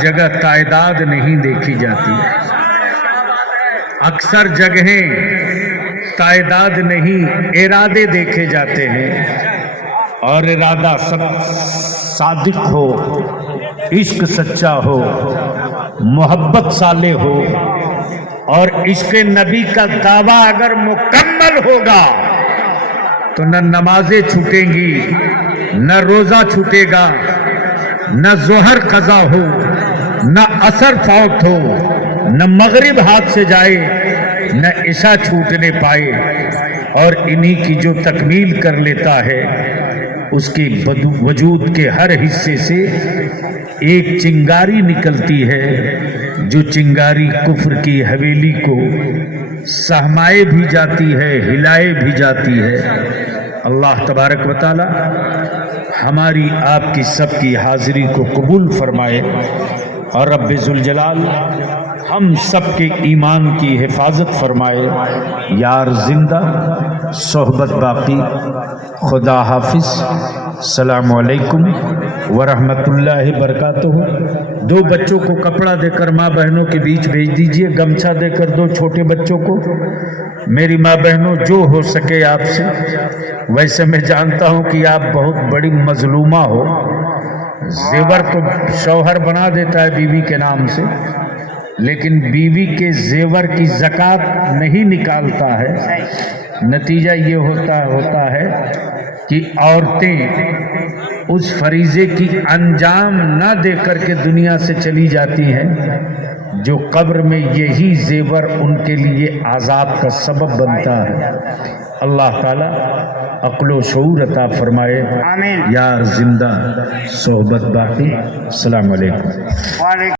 जगह तादाद नहीं देखी जाती, अक्सर जगहें तादाद नहीं इरादे देखे जाते हैं, और इरादा सब सादिक हो, इश्क सच्चा हो, मोहब्बत साले हो, और इश्क नबी का दावा अगर मुकम्मल होगा तो न नमाजें छूटेंगी, न रोजा छूटेगा, न जोहर कज़ा हो, न असर फौत हो, न मगरिब हाथ से जाए, न इशा छूटने पाए। और इन्हीं की जो तकमील कर लेता है, उसके वजूद के हर हिस्से से एक चिंगारी निकलती है, जो चिंगारी कुफ्र की हवेली को सहमाए भी जाती है, हिलाए भी जाती है। अल्लाह तबारक व तआला हमारी आपकी सबकी हाजिरी को कबूल फरमाए, और रब्बे जुल जलाल हम सबके ईमान की हिफाजत फरमाए। यार जिंदा, सोहबत बाकी, खुदा हाफिज, सलाम अलैकुम वरहमतुल्लाहि बरकातुहू। 2 बच्चों को कपड़ा देकर माँ बहनों के बीच भेज दीजिए, गमछा देकर 2 छोटे बच्चों को। मेरी माँ बहनों, जो हो सके आपसे, वैसे मैं जानता हूँ कि आप बहुत बड़ी मजलूमा हो। जेवर तो शौहर बना देता है बीवी के नाम से, लेकिन बीवी के जेवर की ज़कात नहीं निकालता है। नतीजा ये होता है कि औरतें उस फरीज़े की अंजाम ना दे करके दुनिया से चली जाती हैं, जो कब्र में यही जेवर उनके लिए आज़ाब का सबब बनता है। अल्लाह ताला अक्लो शऊर अता फरमाए। आमीन। यार जिंदा, सोहबत बाकी। अस्सलाम वालेकुम।